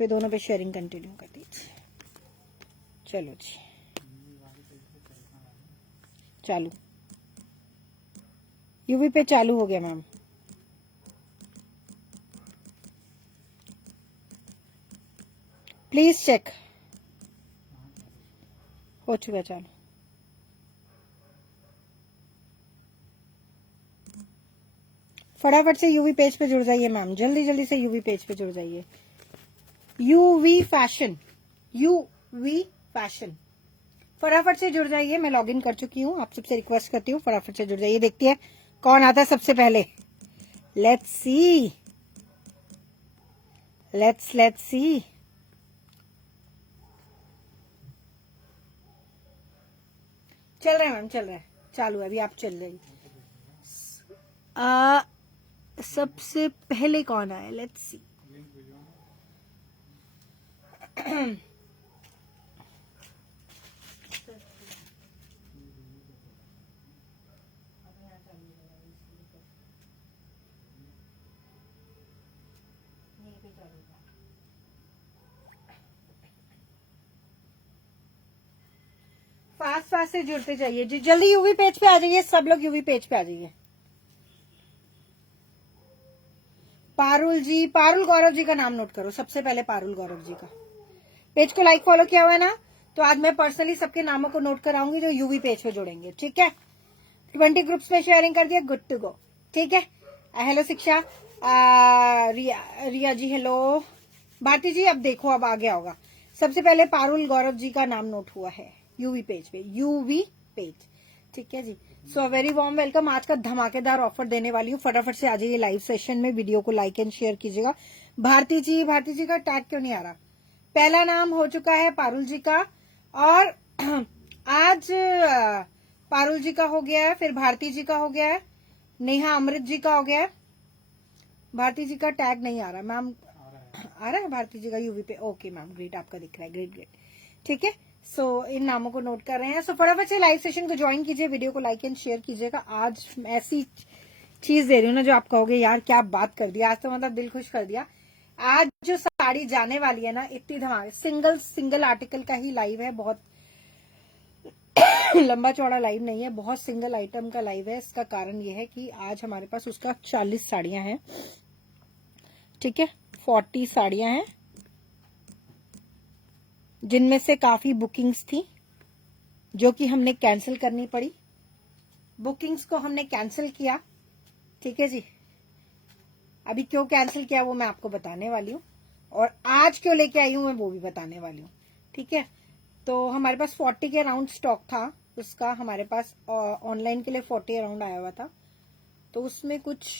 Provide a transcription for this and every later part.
पे दोनों पे शेयरिंग कंटिन्यू कर दीजिए। चलो जी, चालू, यूवी पे चालू हो गया मैम। प्लीज चेक, हो चुका चालू। फटाफट से यूवी पेज पे जुड़ जाइए मैम, जल्दी जल्दी से यूवी पेज पे जुड़ जाइए। यूवी फैशन, यूवी फैशन, फटाफट से जुड़ जाइए। मैं लॉगिन कर चुकी हूँ, आप सबसे रिक्वेस्ट करती हूँ फटाफट से जुड़ जाइए। देखती है कौन आता है सबसे पहले। Let's see, let's see. चल रहा है मैम, चल रहा है, चालू है अभी, आप चल रही। सबसे पहले कौन आया, लेट्स सी। फास्ट फास्ट से जुड़ते जाइए जी, जल्दी यूवी पेज पे आ जाइए, सब लोग यूवी पेज पे आ जाइए। पारुल जी, पारुल गौरव जी का नाम नोट करो सबसे पहले, पारुल गौरव जी का। पेज को लाइक फॉलो किया हुआ है ना, तो आज मैं पर्सनली सबके नामों को नोट कराऊंगी जो यूवी पेज पे जुड़ेंगे, ठीक है। 20 ग्रुप्स में शेयरिंग कर दिया, गुड टू गो, ठीक है। हेलो शिक्षा, रिया जी हेलो, भारती जी अब देखो अब आ गया होगा। सबसे पहले पारुल गौरव जी का नाम नोट हुआ है यूवी पेज पे, यूवी पेज, ठीक है जी। So very warm welcome. आज का धमाकेदार ऑफर देने वाली हूँ, फटाफट से आ जाइए लाइव सेशन में, वीडियो को लाइक एंड शेयर कीजिएगा। भारती जी का टैग क्यों नहीं आ रहा? पहला नाम हो चुका है पारुल जी का, और आज पारुल जी का हो गया है, फिर भारती जी का हो गया है, नेहा अमृत जी का हो गया है। भारती जी का टैग नहीं आ रहा मैम, आ रहा है भारती जी का यूवी पे, ओके मैम ग्रेट, आपका दिख रहा है, ग्रेट ग्रेट, ठीक है। सो इन नामों को नोट कर रहे हैं। सो फटाफट से लाइव सेशन को ज्वाइन कीजिए, वीडियो को लाइक एंड शेयर कीजिएगा। आज ऐसी चीज दे रही हूँ ना जो आप कहोगे यार क्या बात कर दिया, आज तो मतलब दिल खुश कर दिया। आज जो साड़ी जाने वाली है ना, इतनी धमाके, सिंगल आर्टिकल का ही लाइव है, बहुत लंबा चौड़ा लाइव नहीं है, बहुत सिंगल आइटम का लाइव है। इसका कारण यह है कि आज हमारे पास उसका 40 साड़ियां हैं, ठीक है, 40 साड़ियां हैं, जिनमें से काफी बुकिंग्स थी जो कि हमने कैंसिल करनी पड़ी। बुकिंग्स को हमने कैंसिल किया, ठीक है जी। अभी क्यों कैंसिल किया वो मैं आपको बताने वाली हूँ, और आज क्यों लेके आई हूँ मैं वो भी बताने वाली हूँ, ठीक है। तो हमारे पास 40 के अराउंड स्टॉक था, उसका हमारे पास ऑनलाइन के लिए 40 अराउंड आया हुआ था। तो उसमें कुछ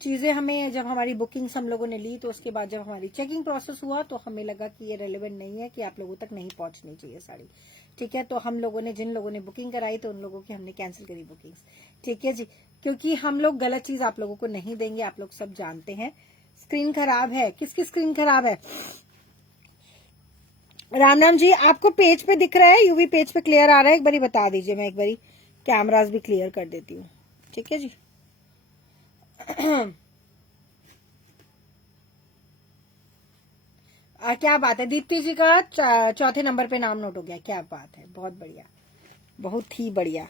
चीजें हमें, जब हमारी बुकिंग्स हम लोगों ने ली, तो उसके बाद जब हमारी चेकिंग प्रोसेस हुआ तो हमें लगा कि ये रेलेवेंट नहीं है, कि आप लोगों तक नहीं पहुंचनी चाहिए साड़ी, ठीक है। तो हम लोगों ने, जिन लोगों ने बुकिंग कराई, तो उन लोगों की हमने कैंसिल करी बुकिंग्स, ठीक है जी। क्योंकि हम लोग गलत चीज आप लोगों को नहीं देंगे, आप लोग सब जानते हैं। स्क्रीन खराब है, किसकी स्क्रीन खराब है? राम जी, आपको पेज पे दिख रहा है, यूवी पेज पे क्लियर आ रहा है? एक बारी बता दीजिए, मैं एक बारी कैमरास भी क्लियर कर देती हूँ, ठीक है जी। क्या बात है, दीप्ति जी का चौथे नंबर पे नाम नोट हो गया, क्या बात है, बहुत बढ़िया, बहुत ही बढ़िया।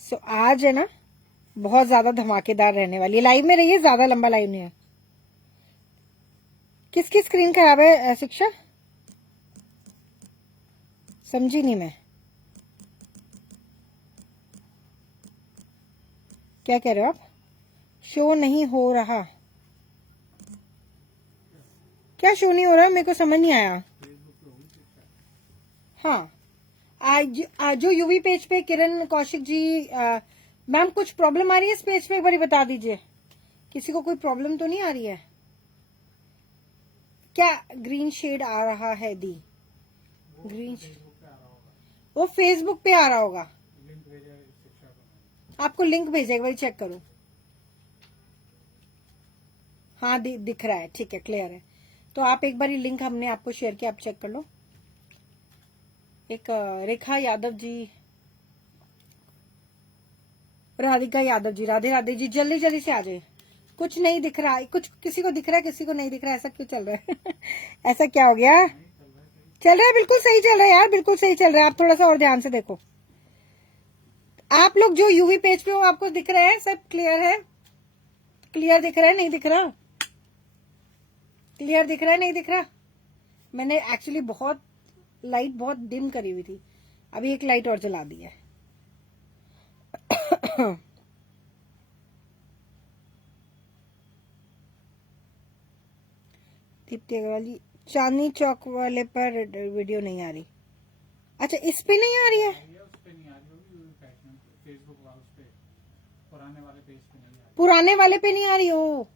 सो आज है ना बहुत ज्यादा धमाकेदार रहने वाली है, लाइव में रहिए, ज्यादा लंबा लाइव नहीं है। किसकी स्क्रीन खराब है शिक्षा? समझी नहीं मैं, क्या कह रहे हो आप? शो नहीं हो रहा? क्या शो नहीं हो रहा, मेरे को समझ नहीं आया। हाँ, आज जो यूवी पेज पे किरण कौशिक जी, मैम कुछ प्रॉब्लम आ रही है इस पेज पे, एक बार बता दीजिए, किसी को कोई प्रॉब्लम तो नहीं आ रही है क्या? ग्रीन शेड आ रहा है दी, ग्रीन शेड वो फेसबुक पे आ रहा होगा, आपको लिंक भेजा, एक बार चेक करो। हाँ दिख रहा है, ठीक है, क्लियर है। तो आप एक बार लिंक हमने आपको शेयर किया, आप चेक कर लो। एक रेखा यादव जी, राधिका यादव जी, राधे राधे जी, जल्दी जल्दी से आ जाए, कुछ नहीं दिख रहा है, कुछ किसी को दिख रहा है किसी को नहीं दिख रहा है, ऐसा क्यों चल रहा है? ऐसा क्या हो गया? चल रहा है, बिल्कुल सही चल रहा है यार, बिल्कुल सही चल रहा है। आप थोड़ा सा और ध्यान से देखो। आप लोग जो यूवी पेज पे हो आपको दिख रहा है? सब क्लियर है? क्लियर दिख रहा है नहीं दिख रहा? क्लियर दिख रहा है नहीं दिख रहा? मैंने एक्चुअली बहुत लाइट बहुत डिम करी हुई थी, अभी एक लाइट और जला दी है। दीप्ति अग्रवाल जी, चांदनी चौक वाले पर वीडियो नहीं आ रही। अच्छा, इस पे नहीं आ रही है? पुराने वाले पे नहीं आ रही हो?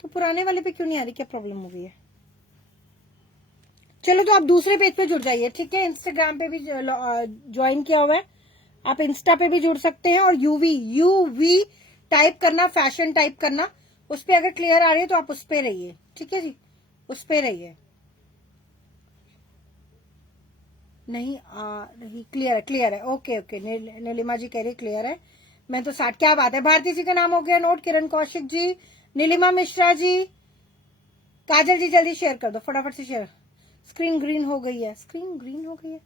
तो पुराने वाले पे क्यों नहीं आ रही? क्या प्रॉब्लम हो गई है? चलो तो आप दूसरे पेज पे जुड़ जाइए, ठीक है? इंस्टाग्राम पे भी ज्वाइन किया हुआ है, आप इंस्टा पे भी जुड़ सकते हैं। और यूवी टाइप करना, फैशन टाइप करना, उस पे अगर क्लियर आ रही है तो आप उस पे रहिए, ठीक है जी? उस पे रहिए। नहीं आ रही? क्लियर है, क्लियर है। ओके ओके, नीलिमा जी कह रही क्लियर है। मैं तो 60। क्या बात है, भारती जी का नाम हो गया नोट, किरण कौशिक जी, नीलिमा मिश्रा जी, काजल जी, जल्दी शेयर कर दो, फटाफट से शेयर। स्क्रीन ग्रीन हो गई है, स्क्रीन ग्रीन हो गई है,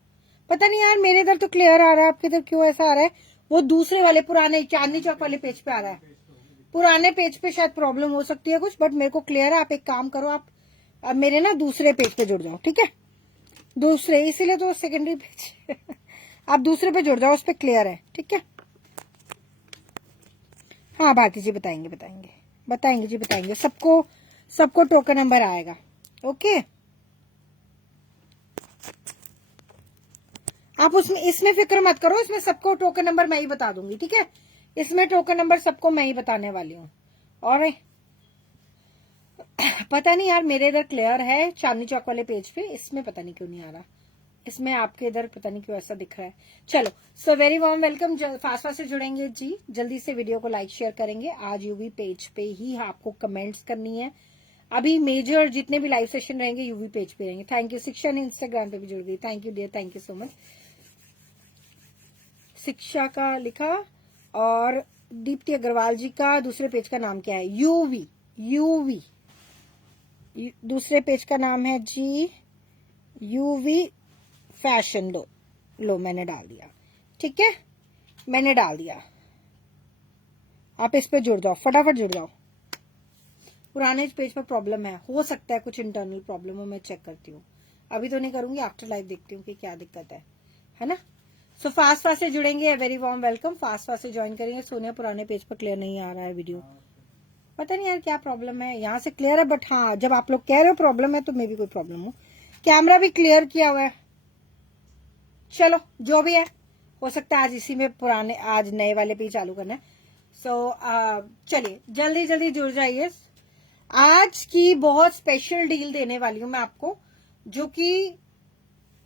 पता नहीं यार, मेरे इधर तो क्लियर आ रहा है, आपके इधर क्यों ऐसा आ रहा है? वो दूसरे वाले पुराने चांदनी चौक वाले पेज पे आ रहा है। पुराने पेज पे शायद प्रॉब्लम हो सकती है कुछ, बट मेरे को क्लियर है। आप एक काम करो, आप अब मेरे ना दूसरे पेज पे जुड़ जाओ, ठीक है? दूसरे, इसीलिए तो सेकेंडरी पेज आप दूसरे पे जुड़ जाओ, उस पे क्लियर है, ठीक है? हाँ भारती जी बताएंगे बताएंगे बताएंगे जी, बताएंगे। सबको सबको टोकन नंबर आएगा, ओके? आप उसमें इसमें फिक्र मत करो, इसमें सबको टोकन नंबर मैं ही बता दूंगी, ठीक है? इसमें टोकन नंबर सबको मैं ही बताने वाली हूँ। और पता नहीं यार, मेरे इधर क्लियर है चांदनी चौक वाले पेज पे, इसमें पता नहीं क्यों नहीं आ रहा। इसमें आपके इधर पता नहीं क्यों ऐसा दिख रहा है। चलो, सो very warm welcome. Fast fast से जुड़ेंगे जी, जल्दी से वीडियो को लाइक शेयर करेंगे। आज यूवी पेज पे ही आपको कमेंट्स करनी है। अभी मेजर जितने भी लाइव सेशन रहेंगे यूवी पेज पे रहेंगे। Thank you. शिक्षा ने इंस्टाग्राम पे भी जुड़ गई, thank you dear, thank you so much. Shiksha का लिखा। और दीप्ति अग्रवाल जी का दूसरे पेज का नाम क्या है? यूवी। यूवी दूसरे पेज का नाम है जी यूवी फैशन। लो मैंने डाल दिया, ठीक है? मैंने डाल दिया, आप इस पे जुड़ जाओ, फटाफट जुड़ जाओ। पुराने पेज पर प्रॉब्लम है, हो सकता है कुछ इंटरनल प्रॉब्लम हो, मैं चेक करती हूँ। अभी तो नहीं करूंगी, आफ्टर लाइव देखती हूँ कि क्या दिक्कत है ना? सो फास्ट फास्ट से जुड़ेंगे, very warm welcome. Fast fast से ज्वाइन करेंगे। सोनिया, पुराने पेज पर क्लियर नहीं आ रहा है वीडियो, पता नहीं यार क्या प्रॉब्लम है। यहाँ से क्लियर है, बट हाँ जब आप लोग कह रहे हो प्रॉब्लम है तो मे भी कोई प्रॉब्लम हो। कैमरा भी क्लियर किया हुआ है। चलो जो भी है, हो सकता है आज इसी में पुराने, आज नए वाले पे ही चालू करना है। सो चलिए जल्दी जल्दी जुड़ जाइए। आज की बहुत स्पेशल डील देने वाली हूँ मैं आपको, जो कि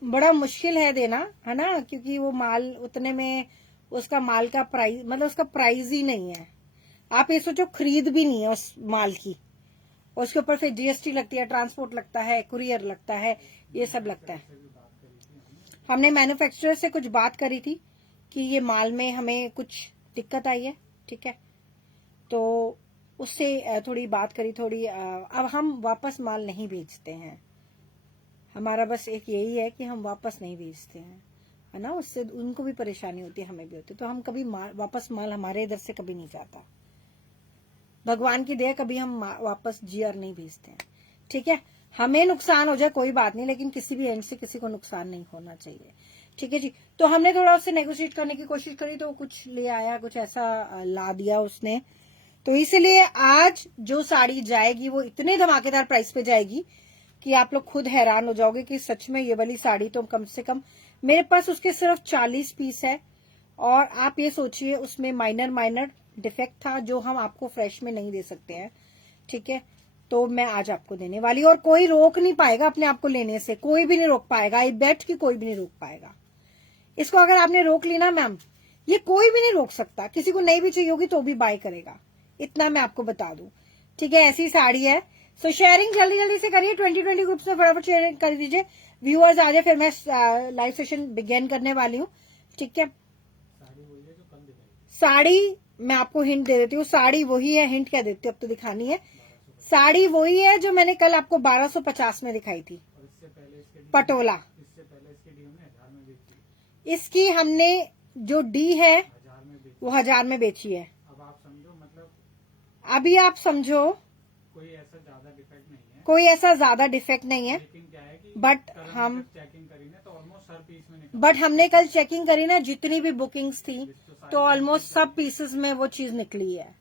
बड़ा मुश्किल है देना, है ना? क्योंकि वो माल उतने में, उसका माल का प्राइस, मतलब उसका प्राइस ही नहीं है। आप ये सोचो खरीद भी नहीं है उस माल की, उसके ऊपर फिर जीएसटी लगती है, ट्रांसपोर्ट लगता है, कुरियर लगता है, ये सब लगता है। हमने मैन्युफैक्चरर से कुछ बात करी थी कि ये माल में हमें कुछ दिक्कत आई है, ठीक है? तो उससे थोड़ी बात करी, थोड़ी अब हम वापस माल नहीं भेजते हैं। हमारा बस एक यही है कि हम वापस नहीं भेजते हैं, है ना? उससे उनको भी परेशानी होती है, हमें भी होती है, तो हम कभी वापस माल हमारे इधर से कभी नहीं जाता। भगवान की दया, कभी हम वापस जीआर नहीं भेजते हैं, ठीक है? हमें नुकसान हो जाए कोई बात नहीं, लेकिन किसी भी एंड से किसी को नुकसान नहीं होना चाहिए, ठीक है जी? तो हमने थोड़ा उससे नेगोशिएट करने की कोशिश करी, तो कुछ ले आया, कुछ ऐसा ला दिया उसने। तो इसलिए आज जो साड़ी जाएगी वो इतने धमाकेदार प्राइस पे जाएगी कि आप लोग खुद हैरान हो जाओगे कि सच में ये वाली साड़ी तो कम से कम, मेरे पास उसके सिर्फ 40 पीस है। और आप ये सोचिए उसमें माइनर माइनर डिफेक्ट था जो हम आपको फ्रेश में नहीं दे सकते हैं, ठीक है? तो मैं आज आपको देने वाली, और कोई रोक नहीं पाएगा अपने आप को लेने से, कोई भी नहीं रोक पाएगा। आई बेट कि कोई भी नहीं रोक पाएगा इसको। अगर आपने रोक ली ना मैम, ये कोई भी नहीं रोक सकता। किसी को नहीं भी चाहिए होगी तो भी बाय करेगा, इतना मैं आपको बता दूं, ठीक है? ऐसी साड़ी है। सो शेयरिंग जल्दी जल्दी से करिए, 20 ग्रुप्स में फटाफट शेयर कर दीजिए। व्यूअर्स आ जाए, फिर मैं लाइव सेशन बिगेन करने वाली हूँ, ठीक है? साड़ी मैं आपको हिंट दे देती हूँ, साड़ी वही है, हिंट क्या देती हूँ अब तो दिखानी है। साड़ी वही है जो मैंने कल आपको 1250 में दिखाई थी, पटोला। इसकी हमने जो डी है वो 1000 में बेची है। अब आप समझो, मतलब अभी आप समझो, कोई ऐसा ज्यादा डिफेक्ट नहीं है, कोई ऐसा ज्यादा डिफेक्ट नहीं है, लेकिन क्या है कि बट कल हम चेकिंग करी ना तो ऑलमोस्ट हर पीस में निकल, बट हमने कल चेकिंग करी ना, जितनी भी बुकिंग्स थी तो ऑलमोस्ट सब पीसेस में वो चीज निकली है।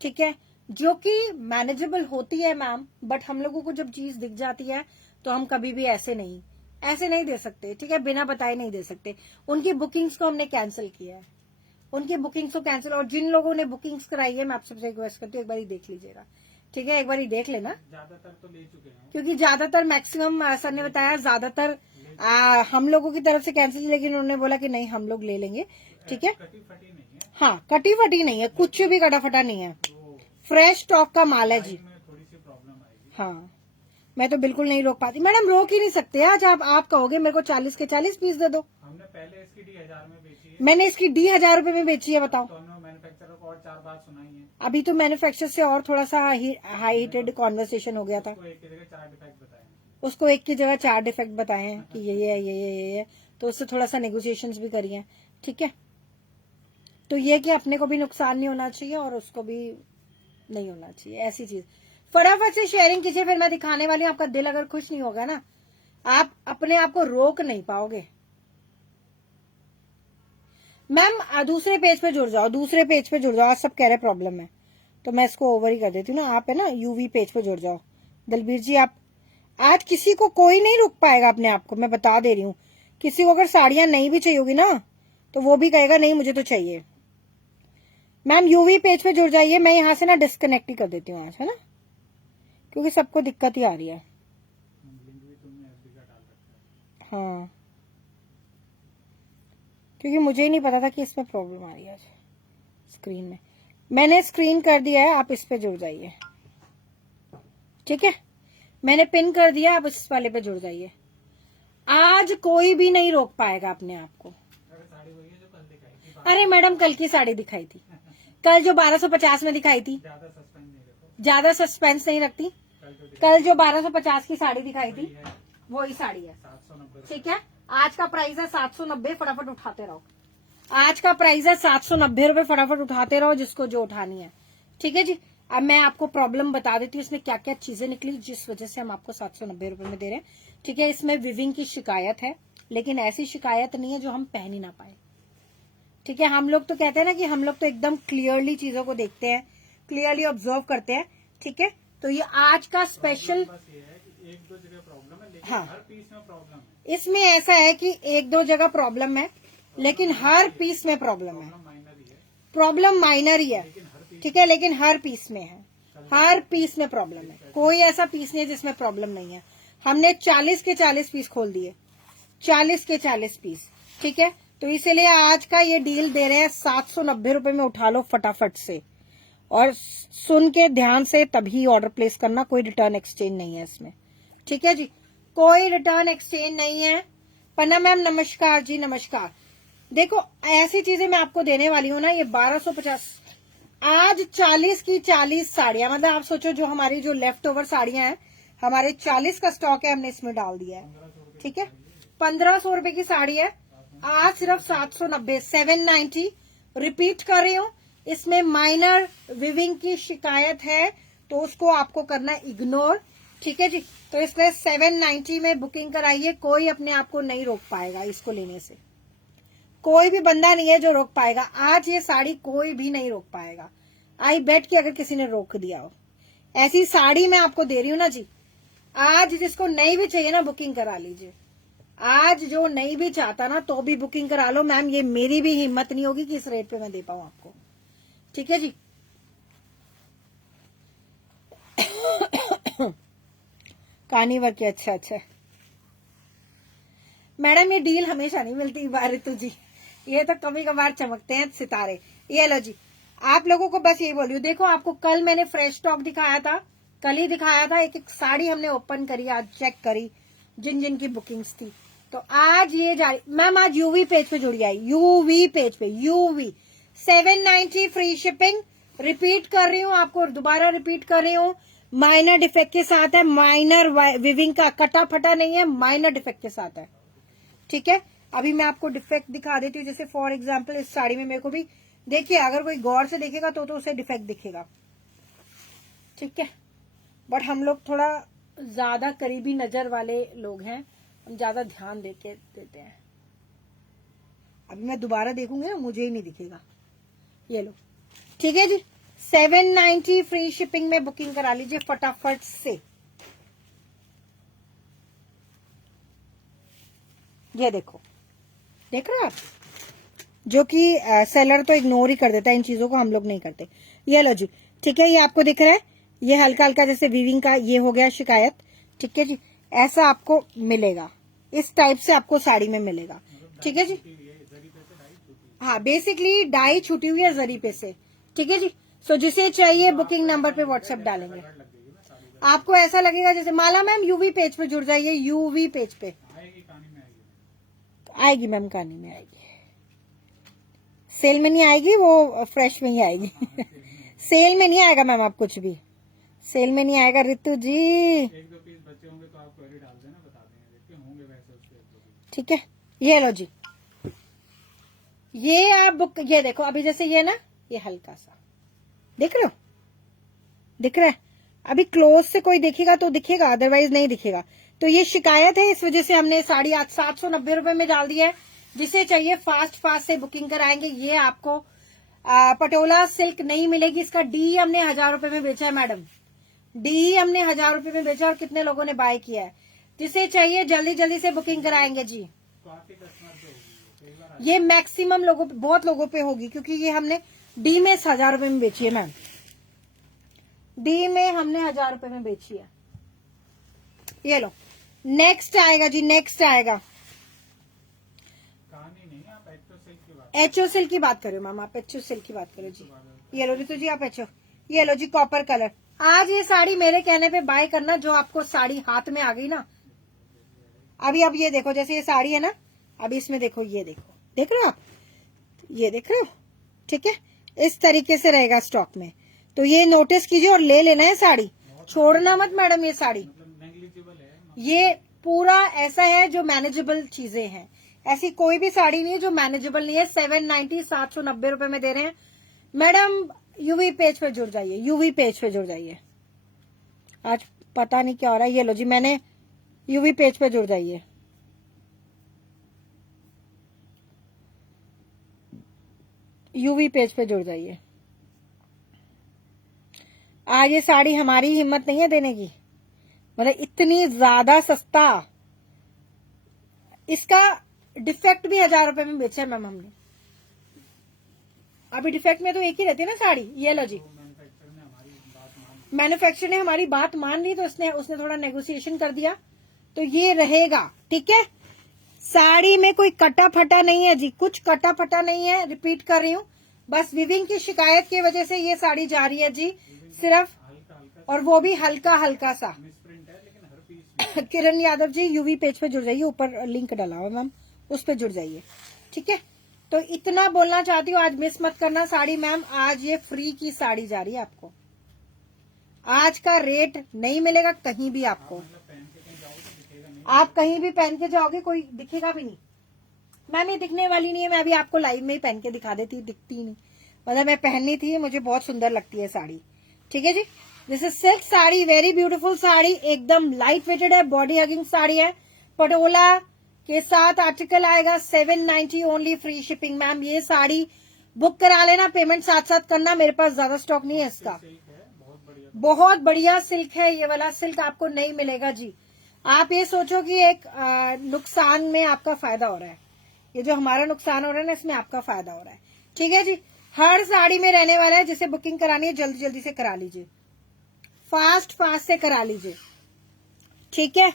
ठीक है, जो कि मैनेजेबल होती है मैम, बट हम लोगों को जब चीज दिख जाती है तो हम कभी भी ऐसे नहीं दे सकते। ठीक है, बिना बताए नहीं दे सकते। उनकी बुकिंग्स को हमने कैंसिल किया है, उनकी बुकिंग्स को कैंसिल। और जिन लोगों ने बुकिंग्स कराई है, मैं आप सबसे रिक्वेस्ट करती हूँ एक बार ही देख लीजिएगा। ठीक है, एक बार ही देख लेना, ज्यादातर तो ले चुके हैं, क्योंकि ज्यादातर मैक्सिमम सर ने बताया ज्यादातर हम लोगों की तरफ से कैंसिल, लेकिन उन्होंने बोला कि नहीं हम लोग ले लेंगे। ठीक है, कटी फटी नहीं है, हाँ कटी फटी नहीं है, कुछ भी कटा फटा नहीं है, फ्रेश स्टॉक का माल है जी। में थोड़ी सी प्रॉब्लम आएगी। हाँ, मैं तो बिल्कुल नहीं रोक पाती मैडम, रोक ही नहीं सकते। आज आप कहोगे मेरे को 40 के 40 पीस दे दो, हमने पहले इसकी डी 1000 में बेची है, मैंने इसकी डी 1000 रुपए में बेची है, बताओ। दोनों मैन्युफैक्चरर को और 4 बात सुनाई है, अभी तो मैन्युफैक्चर से और थोड़ा सा हाई हीटेड कॉन्वर्सेशन हो गया था, तो एक की जगह 4 डिफेक्ट बताए हैं। उसको एक की जगह 4 डिफेक्ट बताए हैं कि ये है, ये है, तो उससे थोड़ा सा नेगोशिएशंस भी करी हैं। ठीक है, तो ये कि अपने को भी नुकसान नहीं होना चाहिए और उसको भी नहीं होना चाहिए, ऐसी चीज। फटाफट से शेयरिंग कीजिए, फिर मैं दिखाने वाली हूँ। आपका दिल अगर खुश नहीं होगा ना, आप अपने आप को रोक नहीं पाओगे। मैम दूसरे पेज पे जुड़ जाओ, दूसरे पेज पे जुड़ जाओ, आज सब कह रहे प्रॉब्लम है, तो मैं इसको ओवर ही कर देती हूँ ना। आप है ना यूवी पेज पे जुड़ जाओ। दलबीर जी, आप आज किसी को कोई नहीं रोक पाएगा अपने आप को, मैं बता दे रही हूँ। किसी को अगर साड़ियां नहीं भी चाहिए होगी ना, तो वो भी कहेगा नहीं मुझे तो चाहिए। मैम यूवी पेज पे जुड़ जाइए, मैं यहाँ से ना डिस्कनेक्ट ही कर देती हूँ आज, है ना, क्योंकि सबको दिक्कत ही आ रही है। हाँ, क्योंकि मुझे ही नहीं पता था कि इसमें प्रॉब्लम आ रही है आज स्क्रीन में। मैंने स्क्रीन कर दिया है, आप इस पे जुड़ जाइए। ठीक है, मैंने पिन कर दिया, आप इस वाले पे जुड़ जाइए। आज कोई भी नहीं रोक पाएगा अपने आप को। अरे मैडम, कल की साड़ी दिखाई थी, कल जो 1250 में दिखाई थी, ज्यादा सस्पेंस नहीं रखती। कल जो 1250 की साड़ी दिखाई थी वही साड़ी है। ठीक है, आज का प्राइस है 790, फटाफट उठाते रहो। आज का प्राइस है 790 रुपए, फटाफट उठाते रहो जिसको जो उठानी है। ठीक है जी, अब मैं आपको प्रॉब्लम बता देती हूँ इसमें क्या क्या चीजें निकली जिस वजह से हम आपको 790 रुपए में दे रहे हैं। ठीक है, इसमें विविंग की शिकायत है, लेकिन ऐसी शिकायत नहीं है जो हम पहन ही ना पाए। ठीक है, हम लोग तो कहते हैं ना कि हम लोग तो एकदम क्लियरली चीजों को देखते हैं, क्लियरली ऑब्जर्व करते हैं। ठीक है, तो ये आज का स्पेशल, बस ये है कि एक दो जगह प्रॉब्लम है, लेकिन हाँ, हर पीस में प्रॉब्लम है। इसमें ऐसा है कि एक दो जगह प्रॉब्लम है, लेकिन हर पीस में प्रॉब्लम है। माइनर ही है, प्रॉब्लम माइनर ही है। ठीक है, लेकिन हर पीस में है, हर पीस में प्रॉब्लम है। कोई ऐसा पीस नहीं है जिसमें प्रॉब्लम नहीं है। हमने 40 के 40 पीस खोल दिए, 40 के 40 पीस। ठीक है, तो इसीलिए आज का ये डील दे रहे हैं 790 रुपए में, उठा लो फटाफट से। और सुन के ध्यान से तभी ऑर्डर प्लेस करना, कोई रिटर्न एक्सचेंज नहीं है इसमें। ठीक है जी, कोई रिटर्न एक्सचेंज नहीं है। पन्ना मैम नमस्कार जी, नमस्कार। देखो ऐसी चीजें मैं आपको देने वाली हूँ ना, ये 1250, आज 40 की 40 साड़ियां, मतलब आप सोचो जो हमारी जो लेफ्ट ओवर साड़ियां हैं, हमारे 40 का स्टॉक है, हमने इसमें डाल दिया है। ठीक है, 1500 रुपए की साड़ी है, आज सिर्फ 790, 790। रिपीट कर रही हूँ, इसमें माइनर विविंग की शिकायत है तो उसको आपको करना इग्नोर। ठीक है जी, तो इसलिए 790 में बुकिंग कराइए, कोई अपने आप को नहीं रोक पाएगा इसको लेने से। कोई भी बंदा नहीं है जो रोक पाएगा आज ये साड़ी, कोई भी नहीं रोक पाएगा। आई बेट कि अगर किसी ने रोक दिया हो, ऐसी साड़ी मैं आपको दे रही हूँ ना जी। आज जिसको नहीं भी चाहिए ना, बुकिंग करा लीजिए। आज जो नहीं भी चाहता ना, तो भी बुकिंग करा लो मैम, ये मेरी भी हिम्मत नहीं होगी कि इस रेट पे मैं दे पाऊं आपको। ठीक है जी, कहानी वर्क की, अच्छा अच्छा मैडम, ये डील हमेशा नहीं मिलती ऋतु जी, ये तो कभी कभार चमकते हैं सितारे। ये लो जी, आप लोगों को बस ये बोल रही हूँ, देखो आपको कल मैंने फ्रेश स्टॉक दिखाया था, कल ही दिखाया था, एक एक साड़ी हमने ओपन करी, आज चेक करी जिन जिन की बुकिंग्स थी। तो आज ये जा रही मैम, आज यूवी पेज पे जुड़ी आई, यूवी पेज पे, यूवी 790 फ्री शिपिंग। रिपीट कर रही हूँ, आपको दोबारा रिपीट कर रही हूँ, माइनर डिफेक्ट के साथ है, माइनर विविंग का, कटा फटा नहीं है, माइनर डिफेक्ट के साथ है। ठीक है, अभी मैं आपको डिफेक्ट दिखा देती हूँ। जैसे फॉर एग्जाम्पल इस साड़ी में मेरे को भी देखिए, अगर कोई गौर से देखेगा तो उसे डिफेक्ट दिखेगा। ठीक है, बट हम लोग थोड़ा ज्यादा करीबी नजर वाले लोग हैं, हम ज्यादा ध्यान देते हैं। अभी मैं दोबारा देखूंगी ना, मुझे ही नहीं दिखेगा। ये लो, ठीक है जी। 790 फ्री शिपिंग में बुकिंग करा लीजिए फटाफट से। ये देखो, देख रहे हो आप, जो कि सेलर तो इग्नोर ही कर देता है इन चीजों को, हम लोग नहीं करते। ये लो जी, ठीक है, ये आपको दिख रहा है, ये हल्का हल्का जैसे वीविंग का ये हो गया शिकायत। ठीक है जी, ऐसा आपको मिलेगा, इस टाइप से आपको साड़ी में मिलेगा। ठीक है जी, हाँ, बेसिकली डाई छूटी हुई है जरी पे से। ठीक है जी, सो जिसे चाहिए बुकिंग नंबर पे व्हाट्सएप डालेंगे। आपको ऐसा लगेगा जैसे, माला मैम यूवी पेज पे जुड़ जाइए, यूवी पेज पे आएगी मैम, कहानी में आएगी, सेल में नहीं आएगी, वो फ्रेश में ही आएगी। सेल में नहीं आएगा मैम, आप कुछ भी सेल में नहीं आएगा रितु जी। एक दो पीस बचे होंगे तो आप क्वेरी डाल देना, बता देंगे, देखते होंगे वैसे उसके एक दो पीस। ठीक है, ये लो जी, ये आप बुक, ये देखो अभी जैसे ये ना, ये हल्का सा देख रहे हो, दिख रहा है। अभी क्लोज से कोई देखेगा तो दिखेगा, अदरवाइज नहीं दिखेगा। तो ये शिकायत है, इस वजह से हमने साड़ी आज 790 रुपए में डाल दिया है। जिसे चाहिए फास्ट फास्ट से बुकिंग कराएंगे। ये आपको पटोला सिल्क नहीं मिलेगी, इसका डी हमने 1000 रुपए में बेचा है मैडम, डी हमने 1000 रुपए में बेचा और कितने लोगों ने बाय किया है। जिसे चाहिए जल्दी जल्दी से बुकिंग कराएंगे जी। तो आपके कस्टमर पे होगी कई बार। ये मैक्सिमम लोगों पे, बहुत लोगों पे होगी, क्योंकि ये हमने डी में 1000 रुपए में बेची है मैम, डी में हमने 1000 रुपए में बेची है। ये लो, नेक्स्ट आएगा जी, नेक्स्ट आएगा। कहानी नहीं, आप एक्टो सिल्क की बात। एचओ सिल्क की बात करो मैम, आप एचओ सिल्क की बात करो जी। ये लो रितु जी, आप एचओ, ये लो जी कॉपर कलर। आज ये साड़ी मेरे कहने पे बाय करना, जो आपको साड़ी हाथ में आ गई ना। अभी अब ये देखो, जैसे ये साड़ी है ना, अभी इसमें देखो, ये देखो, देख रहे हो आप, ये देख रहे हो। ठीक है, इस तरीके से रहेगा स्टॉक में, तो ये नोटिस कीजिए और ले लेना है साड़ी, छोड़ना मत मैडम। ये साड़ी, मतलब नेग्लिजिबल है। ये पूरा ऐसा है जो मैनेजेबल चीजें हैं, ऐसी कोई भी साड़ी नहीं है जो मैनेजेबल नहीं है। 790 790 रुपए में दे रहे हैं मैडम। यूवी पेज पे जुड़ जाइए, यूवी पेज पे जुड़ जाइए। आज पता नहीं क्या हो रहा है। ये लो जी, मैंने यूवी पेज पे जुड़ जाइए। यूवी पेज पे जुड़ जाइए। आज ये साड़ी हमारी हिम्मत नहीं है देने की, मतलब इतनी ज्यादा सस्ता। इसका डिफेक्ट भी 1000 रुपए में बेचा है मैम हमने। अभी डिफेक्ट में तो एक ही रहती है ना साड़ी। ये लो जी, मैन्युफैक्चरर ने हमारी बात मान ली, तो उसने थोड़ा नेगोशिएशन कर दिया, तो ये रहेगा। ठीक है, साड़ी में कोई कटा फटा नहीं है जी, कुछ कटा फटा नहीं है। रिपीट कर रही हूँ, बस विविंग की शिकायत की वजह से ये साड़ी जा रही है जी, सिर्फ, और वो भी हल्का हल्का सा। मिसप्रिंट है लेकिन हर piece Kiran Yadav ji, UV page पे जुड़ जाइए, ऊपर लिंक डाला हुआ मैम, उस पे जुड़ जाइए। ठीक है, तो इतना बोलना चाहती हूँ, आज मिस मत करना साड़ी मैम। आज ये फ्री की साड़ी जा रही है आपको, आज का रेट नहीं मिलेगा कहीं भी आपको। पहन के कहीं जाओ तो दिखेगा नहीं। आप कहीं भी पहन के जाओगे, कोई दिखेगा भी नहीं मैम, ये दिखने वाली नहीं है। मैं अभी आपको लाइव में ही पहन के दिखा देती, दिखती नहीं, मतलब मैं पहननी थी, मुझे बहुत सुंदर लगती है साड़ी। ठीक है जी, this is silk sari, very beautiful sari, एकदम लाइट वेटेड है, बॉडी हगिंग साड़ी है। पटोला के साथ आर्टिकल आएगा, 790 ओनली, फ्री शिपिंग मैम। ये साड़ी बुक करा लेना, पेमेंट साथ साथ करना, मेरे पास ज्यादा स्टॉक नहीं है इसका। बहुत बढ़िया सिल्क है ये वाला, सिल्क आपको नहीं मिलेगा जी। आप ये सोचो कि एक नुकसान में आपका फायदा हो रहा है, ये जो हमारा नुकसान हो रहा है ना, इसमें आपका फायदा हो रहा है। ठीक है जी, हर साड़ी में रहने वाला है। जिसे बुकिंग करानी है जल्दी जल्दी से करा लीजिए, फास्ट फास्ट से करा लीजिए। ठीक है,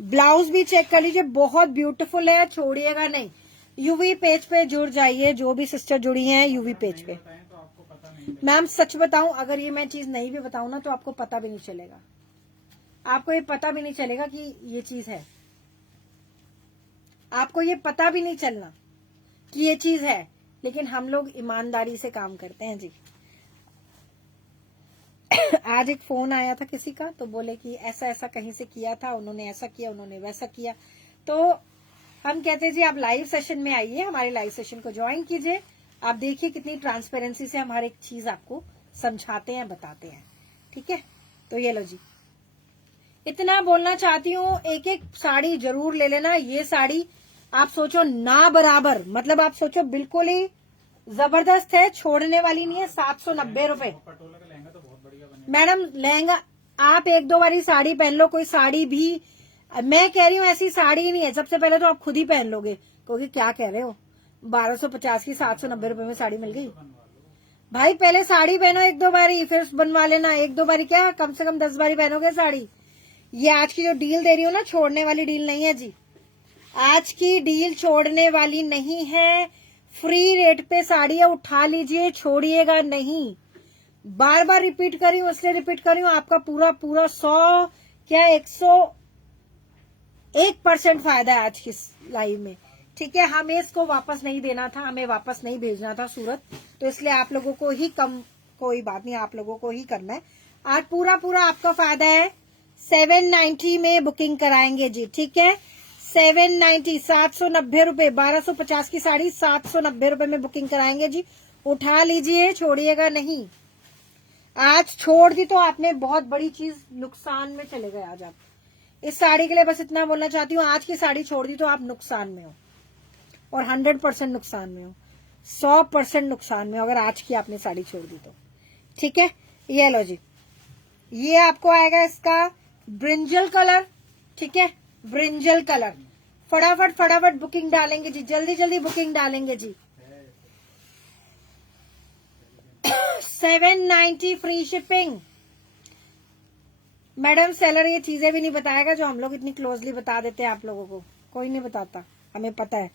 ब्लाउज भी चेक कर लीजिए, बहुत ब्यूटीफुल है, छोड़िएगा नहीं। यूवी पेज पे जुड़ जाइए, जो भी सिस्टर जुड़ी हैं यूवी पेज पे। तो आपको पता नहीं। मैम सच बताऊं, अगर ये मैं चीज नहीं भी बताऊं ना, तो आपको पता भी नहीं चलेगा, आपको ये पता भी नहीं चलेगा कि ये चीज है, आपको ये पता भी नहीं चलना कि ये चीज है। लेकिन हम लोग ईमानदारी से काम करते हैं जी। आज एक फोन आया था किसी का, तो बोले कि ऐसा ऐसा कहीं से किया था, उन्होंने ऐसा किया, उन्होंने वैसा किया। तो हम कहते हैं जी आप लाइव सेशन में आइए, हमारे लाइव सेशन को ज्वाइन कीजिए, आप देखिए कितनी ट्रांसपेरेंसी से हम हर एक चीज आपको समझाते हैं, बताते हैं। ठीक है, तो ये लो जी, इतना बोलना चाहती हूँ, एक एक साड़ी जरूर ले लेना। ये साड़ी आप सोचो ना बराबर, मतलब आप सोचो बिल्कुल ही जबरदस्त है, छोड़ने वाली नहीं है। 790 रुपए। पटोला का लहंगा तो बहुत बढ़िया बनेगा। मैडम लहंगा आप एक दो बारी साड़ी पहन लो, कोई साड़ी भी, मैं कह रही हूँ ऐसी साड़ी ही नहीं है। सबसे पहले तो आप खुद ही पहन लोगे, क्योंकि क्या कह रहे हो, 1250 की 790 रुपए में साड़ी मिल गई। भाई पहले साड़ी पहनो एक दो बारी, फिर बनवा लेना। एक दो बारी क्या, कम से कम 10 बारी पहनोगे साड़ी। ये आज की जो डील दे रही हूँ ना, छोड़ने वाली डील नहीं है जी। आज की डील छोड़ने वाली नहीं है, फ्री रेट पे साड़ी है, उठा लीजिए, छोड़िएगा नहीं। बार बार रिपीट कर रही हूँ, इसलिए रिपीट कर रही हूँ, आपका पूरा पूरा 100 क्या 101% फायदा है आज की लाइव में। ठीक है, हमें इसको वापस नहीं देना था, हमें वापस नहीं भेजना था सूरत, तो इसलिए आप लोगों को ही कम, कोई बात नहीं, आप लोगों को ही करना है। आज पूरा पूरा आपका फायदा है। 790 में बुकिंग कराएंगे जी। ठीक है, 790, 790 रुपए, 1250 की साड़ी 790 रुपए में बुकिंग कराएंगे जी। उठा लीजिए, छोड़िएगा नहीं। आज छोड़ दी तो आपने बहुत बड़ी चीज नुकसान में चले गए। आज आप इस साड़ी के लिए बस इतना बोलना चाहती हूँ, आज की साड़ी छोड़ दी तो आप नुकसान में हो, और 100% नुकसान में हो, 100% नुकसान में हो अगर आज की आपने साड़ी छोड़ दी तो। ठीक है, ये लो जी, ये आपको आएगा इसका ब्रिंजल कलर। ठीक है, ब्रिंजल कलर। फटाफट फटाफट बुकिंग डालेंगे जी, जल्दी जल्दी बुकिंग डालेंगे जी। 790 फ्री शिपिंग। मैडम सेलर ये चीजें भी नहीं बताएगा जो हम लोग इतनी क्लोजली बता देते हैं आप लोगों को। कोई नहीं बताता, हमें पता है।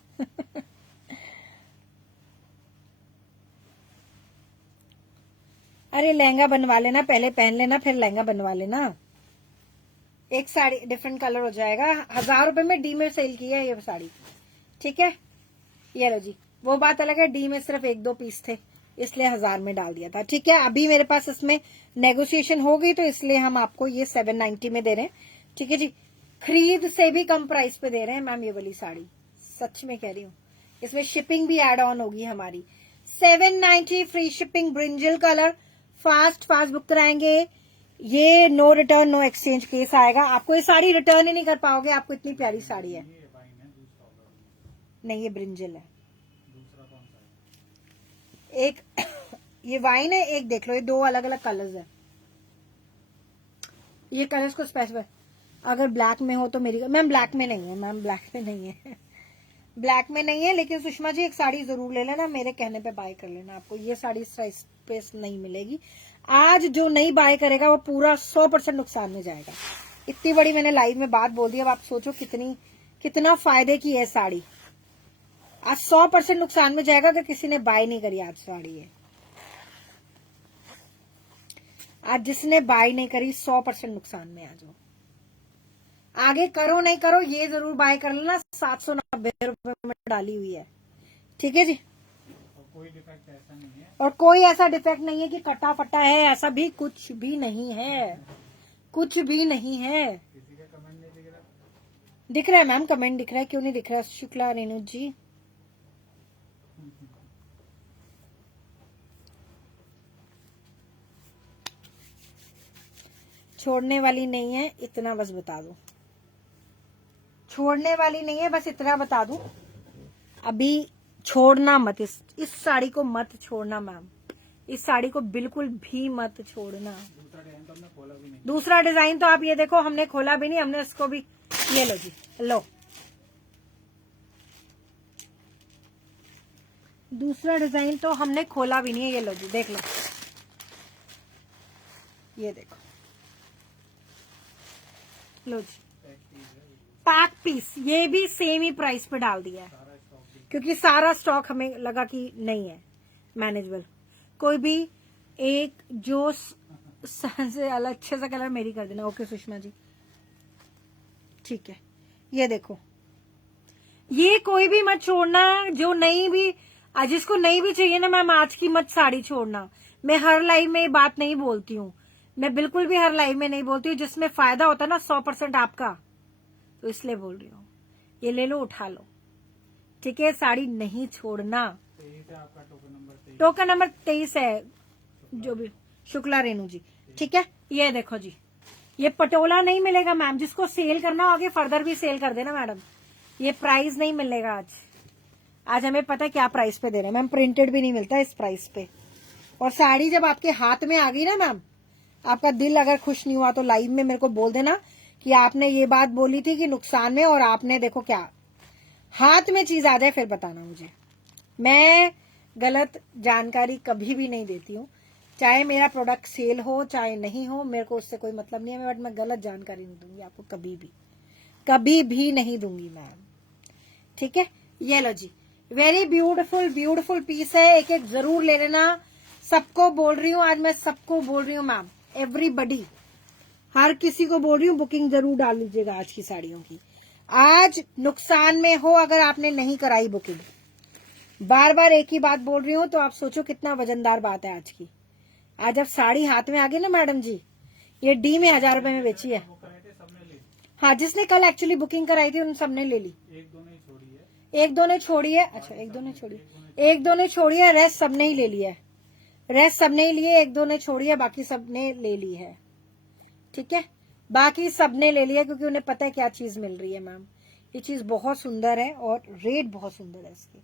अरे लहंगा बनवा लेना, पहले पहन लेना, फिर लहंगा बनवा लेना। एक साड़ी डिफरेंट कलर हो जाएगा। 1000 रुपए में डी में सेल की है ये साड़ी। ठीक है, ये लो जी, वो बात अलग है, डी में सिर्फ 1-2 पीस थे, इसलिए 1000 में डाल दिया था। ठीक है, अभी मेरे पास इसमें नेगोशिएशन हो गई, तो इसलिए हम आपको ये 790 में दे रहे हैं। ठीक है जी, खरीद से भी कम प्राइस पे दे रहे हैं मैम ये वाली साड़ी, सच में कह रही हूँ। इसमें शिपिंग भी एड ऑन होगी हमारी। 790 free shipping, brinjal colour. Fast fast book कराएंगे। ये no return no exchange case आएगा, आपको ये साड़ी रिटर्न ही नहीं कर पाओगे, आपको इतनी प्यारी साड़ी है। ये वाइन है, दूसरा होगा। नहीं, ये ब्रिंजल है। दूसरा कौन सा है? एक ये वाइन है, एक देख लो, ये 2 अलग अलग कलर्स है। ये कलर्स को स्पेसिफाई, अगर ब्लैक में हो तो मेरी, मैम ब्लैक में नहीं है, मैम ब्लैक में नहीं है। ब्लैक में नहीं है, लेकिन सुषमा जी एक साड़ी जरूर ले लेना, मेरे कहने पे बाय कर लेना। आपको ये साड़ी इस प्राइस पे नहीं मिलेगी। आज जो नहीं बाय करेगा वो पूरा 100% नुकसान में जाएगा। इतनी बड़ी मैंने लाइव में बात बोल दी, अब आप सोचो कितना फायदे की है साड़ी। आज 100% नुकसान में जाएगा अगर किसी ने बाय नहीं करी आज साड़ी है। आज जिसने बाय नहीं करी 100% नुकसान में आ जाओ। आगे करो नहीं करो ये जरूर बाय कर लेना, 790 रुपए में डाली हुई है। ठीक है जी, और कोई डिफेक्ट ऐसा नहीं है। और कोई ऐसा डिफेक्ट नहीं है कि कटा फटा है, ऐसा भी कुछ भी नहीं है, कुछ भी नहीं है। किसी का कमेंट नहीं दिख रहा? दिख रहा है मैम, कमेंट दिख रहा है, क्यों नहीं दिख रहा? शुक्ला रेणु जी, छोड़ने वाली नहीं है, इतना बस बता दो। छोड़ने वाली नहीं है, बस इतना बता दूं। अभी छोड़ना मत, इस साड़ी को मत छोड़ना मैम, इस साड़ी को बिल्कुल भी मत छोड़ना। दूसरा डिजाइन तो हमने खोला भी नहीं। दूसरा डिजाइन तो आप ये देखो, हमने खोला भी नहीं, हमने इसको भी, ये लो जी, लो दूसरा डिजाइन तो हमने खोला भी नहीं है, ये लो जी, देख लो, ये देखो, लो जी, पैक पीस, ये भी सेम ही प्राइस पे डाल दिया है, सारा स्टॉक भी क्योंकि सारा स्टॉक हमें लगा कि नहीं है मैनेजेबल। कोई भी एक जो से अलग अच्छे सा कलर मेरी कर देना। ओके सुषमा जी, ठीक है, ये देखो, ये कोई भी मत छोड़ना जो नहीं भी आज जिसको नहीं भी चाहिए ना मैम, आज की मत साड़ी छोड़ना। मैं हर लाइव में ये बात नहीं बोलती हूँ, मैं बिल्कुल भी हर लाइव में नहीं बोलती हूँ। जिसमें फायदा होता है ना 100% आपका, तो इसलिए बोल रही हूँ। ये ले लो, उठा लो, ठीक है। साड़ी नहीं छोड़ना। 23 है आपका टोकन नंबर 23। टोकन नंबर 23 है, जो भी शुक्ला रेणु जी, ठीक है। ये देखो जी, ये पटोला नहीं मिलेगा मैम। जिसको सेल करना हो आगे फर्दर भी सेल कर देना मैडम। ये प्राइस नहीं मिलेगा आज हमें पता है क्या प्राइस पे दे रहे हैं मैम। प्रिंटेड भी नहीं मिलता इस प्राइस पे। और साड़ी जब आपके हाथ में आ गई ना मैम, आपका दिल अगर खुश नहीं हुआ तो लाइव में मेरे को बोल देना कि आपने ये बात बोली थी कि नुकसान में, और आपने देखो क्या हाथ में चीज आ जाए फिर बताना मुझे। मैं गलत जानकारी कभी भी नहीं देती हूँ, चाहे मेरा प्रोडक्ट सेल हो चाहे नहीं हो, मेरे को उससे कोई मतलब नहीं है। बट मैं गलत जानकारी नहीं दूंगी आपको, कभी भी नहीं दूंगी मैम, ठीक है। ये लो जी, वेरी ब्यूटीफुल ब्यूटीफुल पीस है। एक एक जरूर ले लेना। सबको बोल रही हूँ आज, मैं सबको बोल रही हूँ मैम, एवरीबडी, हर किसी को बोल रही हूँ, बुकिंग जरूर डाल लीजिएगा आज की साड़ियों की। आज नुकसान में हो अगर आपने नहीं कराई बुकिंग। बार बार एक ही बात बोल रही हूँ, तो आप सोचो कितना वजनदार बात है आज की। आज अब साड़ी हाथ में आ गई ना मैडम जी, ये डी में 1000 रुपए में बेची है। वो कराए थे सबने ले, हाँ, जिसने कल एक्चुअली बुकिंग कराई थी उन सबने ले ली। एक दो नहीं छोड़ी है। एक दो ने छोड़ी है, अच्छा एक दो ने छोड़ी, एक दो ने छोड़ी है, रेस्ट सबने ही ले लिया है। रेस्ट सबने ही लिए, एक दो ने छोड़ी है, बाकी सबने ले ली है, ठीक है। बाकी सबने ले लिया क्योंकि उन्हें पता है क्या चीज मिल रही है मैम। ये चीज बहुत सुंदर है और रेट बहुत सुंदर है इसकी।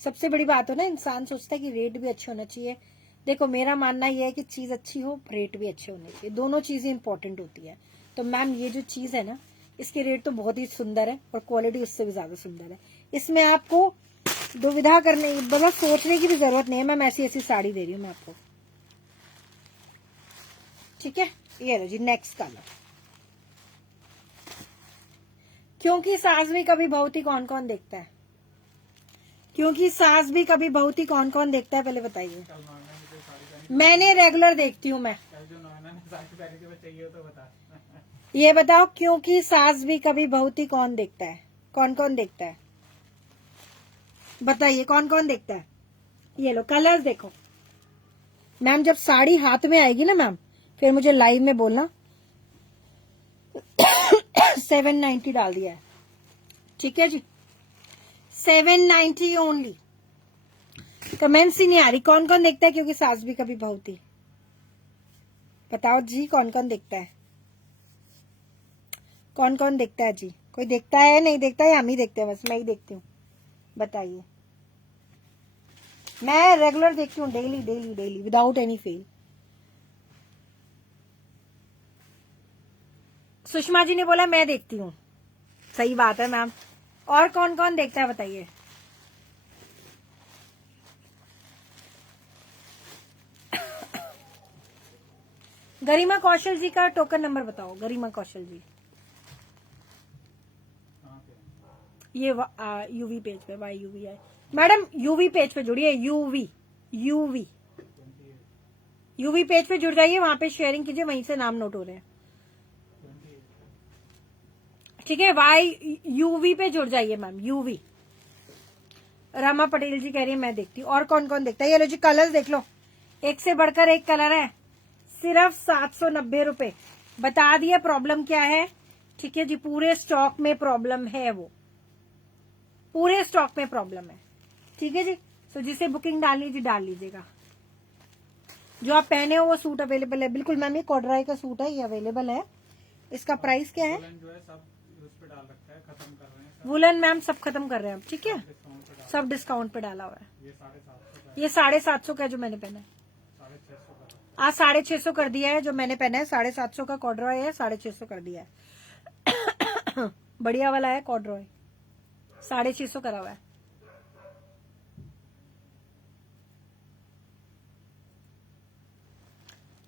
सबसे बड़ी बात हो ना, इंसान सोचता है कि रेट भी अच्छे होना चाहिए। देखो मेरा मानना यह है कि चीज अच्छी हो, रेट भी अच्छे होने चाहिए, दोनों चीजें इंपॉर्टेंट होती है। तो मैम ये जो चीज है ना, इसके रेट तो बहुत ही सुंदर है और क्वालिटी उससे भी ज्यादा सुंदर है। इसमें आपको दुविधा करने, मतलब सोचने की भी जरूरत नहीं है। मैम ऐसी ऐसी साड़ी दे रही हूँ मैं आपको, ठीक है। ये लो जी, नेक्स्ट कलर। क्योंकि सास भी कभी बहुत ही कौन कौन देखता है, क्योंकि सास भी कभी बहुत ही कौन कौन देखता है, पहले बताइए। कल नॉयना ने जो साड़ी पहनी, मैंने रेगुलर देखती हूँ मैं। कल जो नॉयना ने साड़ी पहनी थी वो चाहिए हो तो बता। ये बताओ, क्योंकि सास भी कभी बहुत ही कौन देखता है, कौन कौन देखता है बताइए, कौन कौन देखता है। ये लो कलर्स देखो मैम। जब साड़ी हाथ में आएगी ना मैम, फिर मुझे लाइव में बोलना 790 डाल दिया है, ठीक है जी। 790 ओनली। कमेंट्स ही नहीं आ रही, कौन कौन देखता है क्योंकि सास भी कभी बहू थी। बताओ जी, कौन कौन देखता है, कौन कौन देखता है जी। कोई देखता है, नहीं देखता है, हम ही देखते हैं, बस मैं ही देखती हूँ। बताइए, मैं रेगुलर देखती हूँ, daily daily daily without any fail. Sushma ji ने बोला मैं देखती हूँ, सही बात है मैम। और कौन कौन देखता है बताइए। गरिमा कौशल जी का टोकन नंबर बताओ। गरिमा कौशल जी, कहाँ पे? ये यूवी पेज पे, वाई यूवी है मैडम। यूवी पेज पे जुड़िए, यूवी यूवी यूवी पेज पे जुड़ जाइए, वहां पे शेयरिंग कीजिए, वहीं से नाम नोट हो रहे हैं, ठीक है। वाई यूवी पे जुड़ जाइए मैम, यूवी। रमा पटेल जी कह रही है मैं देखती हूँ। और कौन कौन देखता है। ये लो जी, कलर्स देख लो, एक से बढ़कर एक कलर है। सिर्फ 790 रुपए। बता दिया प्रॉब्लम क्या है, ठीक है जी। पूरे स्टॉक में प्रॉब्लम है, वो पूरे स्टॉक में प्रॉब्लम है, ठीक है जी। तो जिसे बुकिंग डालनी जी डाल लीजिएगा। जो आप पहने हो वो सूट अवेलेबल है, बिल्कुल मैम। ये कॉर्डराई का सूट है, ये अवेलेबल है। इसका प्राइस क्या है। वुलन जो है सब उस पे डाल रखा है, खत्म कर रहे हैं सब, वुलन मैम सब खत्म कर रहे हैं हम, ठीक है। डिस्काउंट पे डाल। सब डिस्काउंट पे डाला हुआ है। ये 750 का, ये 750 का है जो मैंने पहना है, 650 का। आज 650 कर दिया है। जो मैंने पहना है 750 का कॉर्डरॉय है, 650 कर दिया है। बढ़िया वाला है कॉर्डरॉय, 650 करा हुआ है।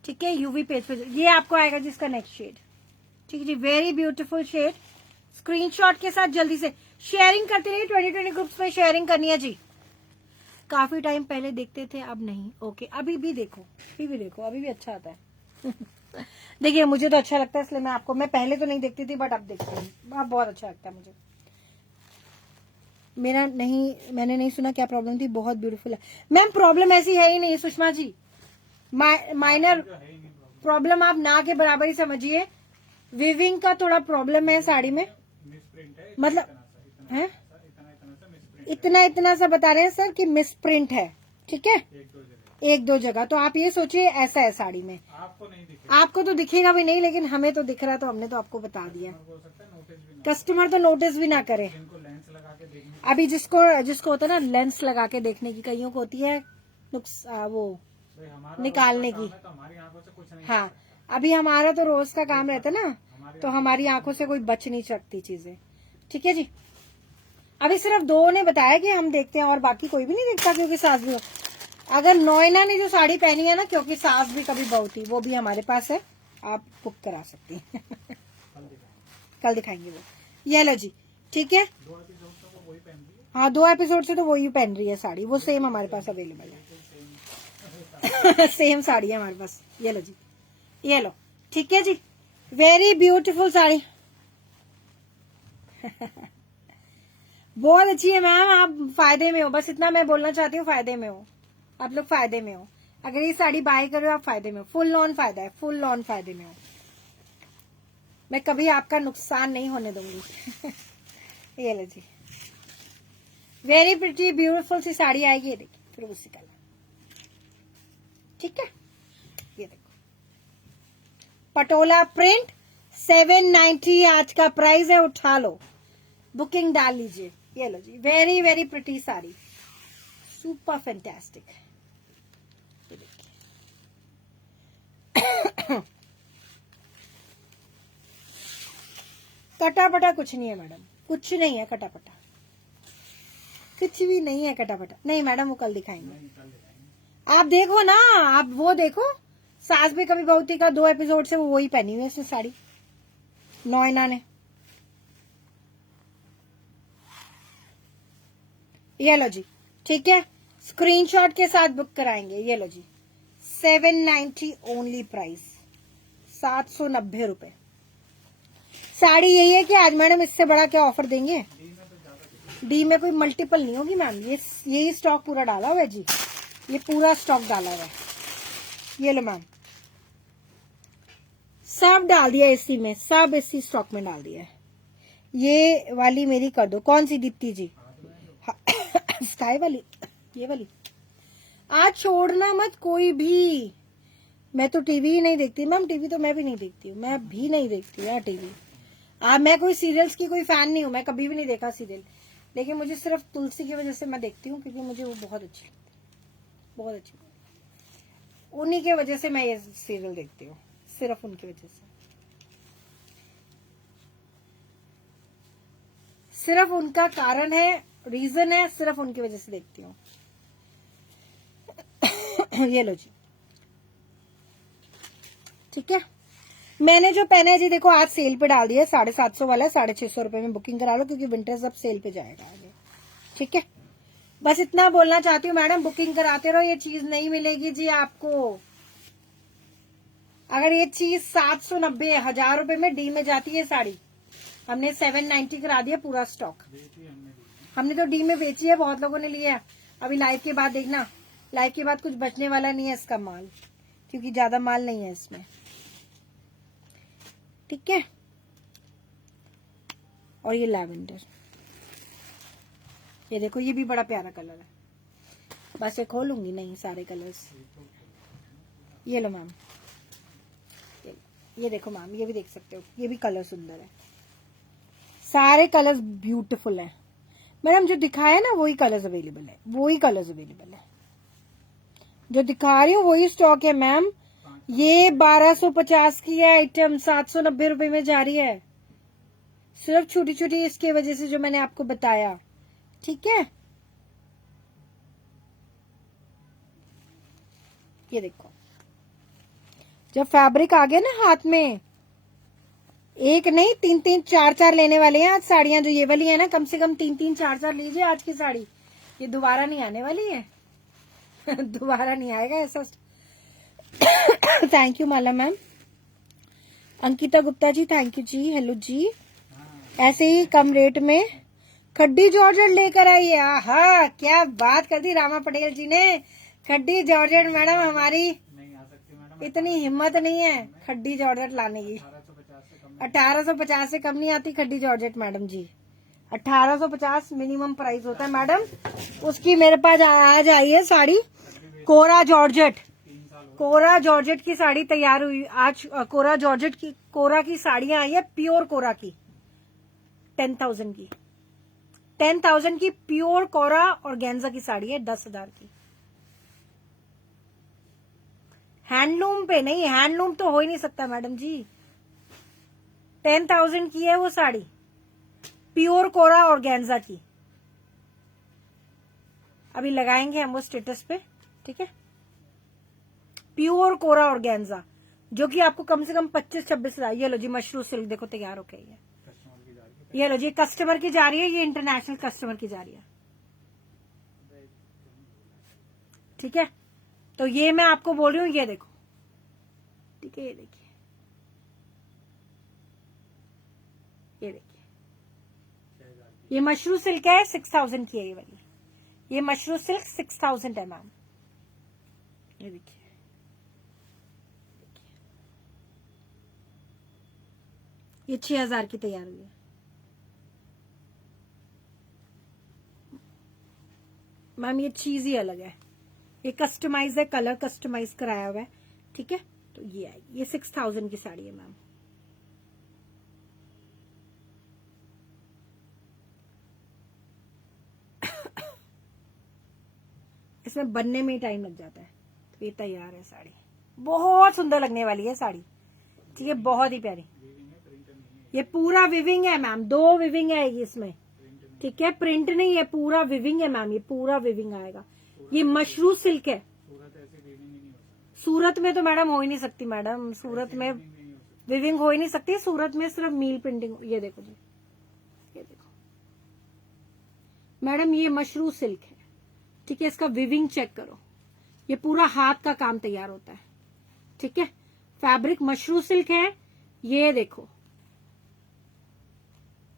ठीक है, यूवी पेज पे ये आपको आएगा जिसका नेक्स्ट शेड, ठीक है जी। Very beautiful shade. स्क्रीनशॉट के साथ जल्दी से शेयरिंग करते रहिए, 2020 ग्रुप्स में शेयरिंग करनी है जी। काफी टाइम पहले देखते थे, अब नहीं। ओके, अभी भी देखो, अभी भी देखो, अभी भी अच्छा आता है। देखिए मुझे तो अच्छा लगता है, इसलिए मैं पहले तो नहीं देखती थी बट अब देखती हूँ। अब बहुत अच्छा लगता है मुझे। मैंने नहीं सुना क्या प्रॉब्लम थी, बहुत ब्यूटीफुल है मैम। प्रॉब्लम ऐसी है ही नहीं सुषमा जी, माइनर जो है ही नहीं प्रॉब्लम। प्रॉब्लम आप ना के बराबर ही समझिए। विविंग का थोड़ा प्रॉब्लम है साड़ी में, मिस प्रिंट है, मतलब इतना है इतना सा मिस प्रिंट इतना सा बता रहे हैं सर कि मिस प्रिंट है, ठीक है, एक दो जगह। 1-2 जगह। तो आप ये सोचिए ऐसा है साड़ी में, आपको नहीं दिखेगा, आपको तो दिखेगा भी नहीं, लेकिन हमें तो दिख रहा है, तो हमने तो आपको बता दिया। हो सकता है नोटिस भी ना, कस्टमर तो नोटिस भी ना करे। जिनको लेंस लगा के देखने, अभी जिसको होता है ना लेंस लगा के देखने की, कईयों को होती है वो भाई हमारा निकालने रोज का की। काम है, तो हमारी आंखों से कुछ नहीं हाँ, अभी हमारा तो रोज का काम रहता है ना, हमारी तो हमारी आंखों से कोई बच नहीं सकती चीजें, ठीक है जी। अभी सिर्फ 2 ने बताया कि हम देखते हैं, और बाकी कोई भी नहीं देखता, क्योंकि सास भी, अगर नोएना ने जो साड़ी पहनी है ना, क्योंकि सास भी कभी बहू थी, वो भी हमारे पास है, आप बुक करा सकती हैं। कल दिखाएंगे वो, ये लो जी, ठीक है। 2 एपिसोड तो वो वही पहन रही है। हाँ, 2 एपिसोड से तो वही पहन रही है साड़ी, वो सेम हमारे पास अवेलेबल है। सेम साड़ी है हमारे पास, ये लो जी, ये लो, ठीक है जी। Very beautiful sari. बहुत अच्छी है मैम, आप फायदे में हो, बस इतना मैं बोलना चाहती हूँ, फायदे में हो आप लोग, फायदे में हो। अगर ये साड़ी बाय करो आप फायदे में हो, फुल ऑन फायदा है, फुल ऑन फायदे में हो। मैं कभी आपका नुकसान नहीं होने दूंगी। ये लो जी, वेरी प्रिटी ब्यूटीफुल सी साड़ी आएगी, ये देखिए, फिर उसी कलर, ठीक है। ये देखो, पटोला प्रिंट 790 आज का प्राइस है, उठा लो, बुकिंग डाल लीजिए। ये लो जी, very very pretty sari, super fantastic. कटापटा कुछ नहीं है मैडम, कुछ नहीं है कटापटा, कुछ भी नहीं है कटापटा। नहीं मैडम, वो कल दिखाएंगे, आप देखो ना, आप वो देखो, सास भी कभी बहुती का 2 एपिसोड से वो वही पहनी हुई है इसने साड़ी, नोएना ने। ये लो जी, ठीक है, स्क्रीनशॉट के साथ बुक कराएंगे। ये लो जी, 790 ओनली प्राइस, 790 रुपए। साड़ी यही है कि आज मैडम इससे बड़ा क्या ऑफर देंगे। डी में कोई मल्टीपल नहीं होगी मैम, ये यही स्टॉक पूरा डाला हुआ है जी, ये पूरा स्टॉक डाला हुआ है। ये लो मैम, सब डाल दिया इसी में, सब इसी स्टॉक में डाल दिया है। ये वाली मेरी कर दो, कौन सी दीप्ति जी? स्काई वाली, ये वाली। आज छोड़ना मत कोई भी, मैं तो टीवी ही नहीं देखती मैम, टीवी तो मैं भी नहीं देखती हूँ, मैं भी नहीं देखती यार टीवी। मैं कोई सीरियल्स की कोई फैन नहीं हूँ, मैं कभी भी नहीं देखा सीरियल, लेकिन मुझे सिर्फ तुलसी की वजह से मैं देखती हूँ, क्योंकि मुझे वो बहुत अच्छी लगती है, बहुत अच्छी, उन्हीं की वजह से मैं ये सीरियल देखती हूँ, सिर्फ उनकी वजह से, सिर्फ उनका कारण है, रीजन है, सिर्फ उनकी वजह से देखती हूँ। ये लो जी, ठीक है। मैंने जो पहना है जी, देखो आज सेल पे डाल दिया, 750 वाला है, 650 रुपए में बुकिंग करा लो, क्योंकि विंटर सब सेल पे जाएगा आगे, ठीक है। बस इतना बोलना चाहती हूँ मैडम, बुकिंग कराते रहो, ये चीज नहीं मिलेगी जी आपको। अगर ये चीज 790 1000 रुपए में डी में जाती है साड़ी, हमने 790 करा दिया पूरा स्टॉक, हमने तो डी में बेची है, बहुत लोगों ने लिया है। अभी लाइव के बाद देखना, लाइव के बाद कुछ बचने वाला नहीं है इसका माल, क्योंकि ज्यादा माल नहीं है इसमें, ठीक है। और ये लैवेंडर, ये देखो, ये भी बड़ा प्यारा कलर है, बस ये खोलूंगी नहीं सारे कलर्स। ये लो मैम, ये देखो मैम, ये भी देख सकते हो, ये भी कलर सुंदर है, सारे कलर्स ब्यूटीफुल है मैडम। जो दिखाया है ना वही कलर्स अवेलेबल है, वही कलर्स अवेलेबल है, जो दिखा रही हूँ वही स्टॉक है मैम। ये 1250 की है आइटम, 790 रुपए में जा रही है, सिर्फ छोटी छोटी इसके वजह से जो मैंने आपको बताया, ठीक है। ये देखो, जब फैब्रिक आ गया ना हाथ में, एक नहीं 3-3 4-4 लेने वाले हैं आज साड़ियां, जो ये वाली है ना, कम से कम 3-3 4-4 लीजिए आज की साड़ी, ये दोबारा नहीं आने वाली है। दोबारा नहीं आएगा ऐसा। Thank you Mala ma'am. Ankita Gupta ji, thank you जी, हेलो जी। ऐसे ही कम रेट में खड्डी जॉर्जेट लेकर आई है। आहा, क्या बात कर दी रामा पटेल जी ने। खड्डी जॉर्जेट मैडम, हमारी नहीं आ सकती मैडम, इतनी हिम्मत नहीं है खड्डी जॉर्जेट लाने की। 1850 से कम 1850 से कम नहीं आती खड्डी जॉर्जेट मैडम जी। 1850 मिनिमम प्राइस होता है मैडम। उसकी मेरे पास आज आई है साड़ी कोरा जॉर्जेट। 3 साल हो कोरा जॉर्जेट की साड़ी तैयार हुई आज। कोरा जॉर्जेट की कोरा की साड़ियां आई है, प्योर कोरा की 10,000 की। 10,000 की प्योर कोरा और गेंजा की साड़ी है 10,000 की। हैंडलूम पे नहीं, हैंडलूम तो हो ही नहीं सकता मैडम जी। 10,000 की है वो साड़ी, प्योर कोरा और गेंजा की। अभी लगाएंगे हम वो स्टेटस पे, ठीक है। प्योर कोरा और गेंजा जो कि आपको कम से कम 25-26 हजार। ये लो जी मशरू सिल्क, देखो तैयार हो गई है। कस्टमर की जा रही है। ये लो जी कस्टमर की जा रही है, ये इंटरनेशनल कस्टमर की जा रही है, ठीक है। तो ये मैं आपको बोल रही हूँ, ये देखो, ठीक है। ये देखिए, ये देखिए, 6,000 की। ये मशरू सिल्क है, 6,000 की है ये वाली। ये मशरू सिल्क 6,000 है मैम। ये देखिए, ये 6,000 की तैयार हुई है मैम। ये चीज ही अलग है, ये कस्टमाइज है, कलर कस्टमाइज कराया हुआ है, ठीक है। तो ये आएगी, ये 6,000 की साड़ी है मैम। इसमें बनने में ही टाइम लग जाता है। तो ये तैयार है साड़ी, बहुत सुंदर लगने वाली है साड़ी, ठीक है, बहुत ही प्यारी। वीविंग है, प्रिंट नहीं है। ये पूरा विविंग है मैम, 2 विविंग आएगी इसमें, प्रिंट नहीं, ठीक है। प्रिंट नहीं है, पूरा विविंग है मैम, ये पूरा विविंग आएगा। ये मशरू सिल्क है। सूरत ऐसी वीविंग ही नहीं हो सकती। सूरत में तो मैडम हो ही नहीं सकती मैडम, सूरत में वीविंग नहीं हो सकती। विविंग हो ही नहीं सकती। सूरत में सिर्फ मील प्रिंटिंग। ये देखो जी, ये देखो मैडम, ये मशरू सिल्क है, ठीक है। इसका विविंग चेक करो, ये पूरा हाथ का काम तैयार होता है, ठीक है। फैब्रिक मशरू सिल्क है। ये देखो,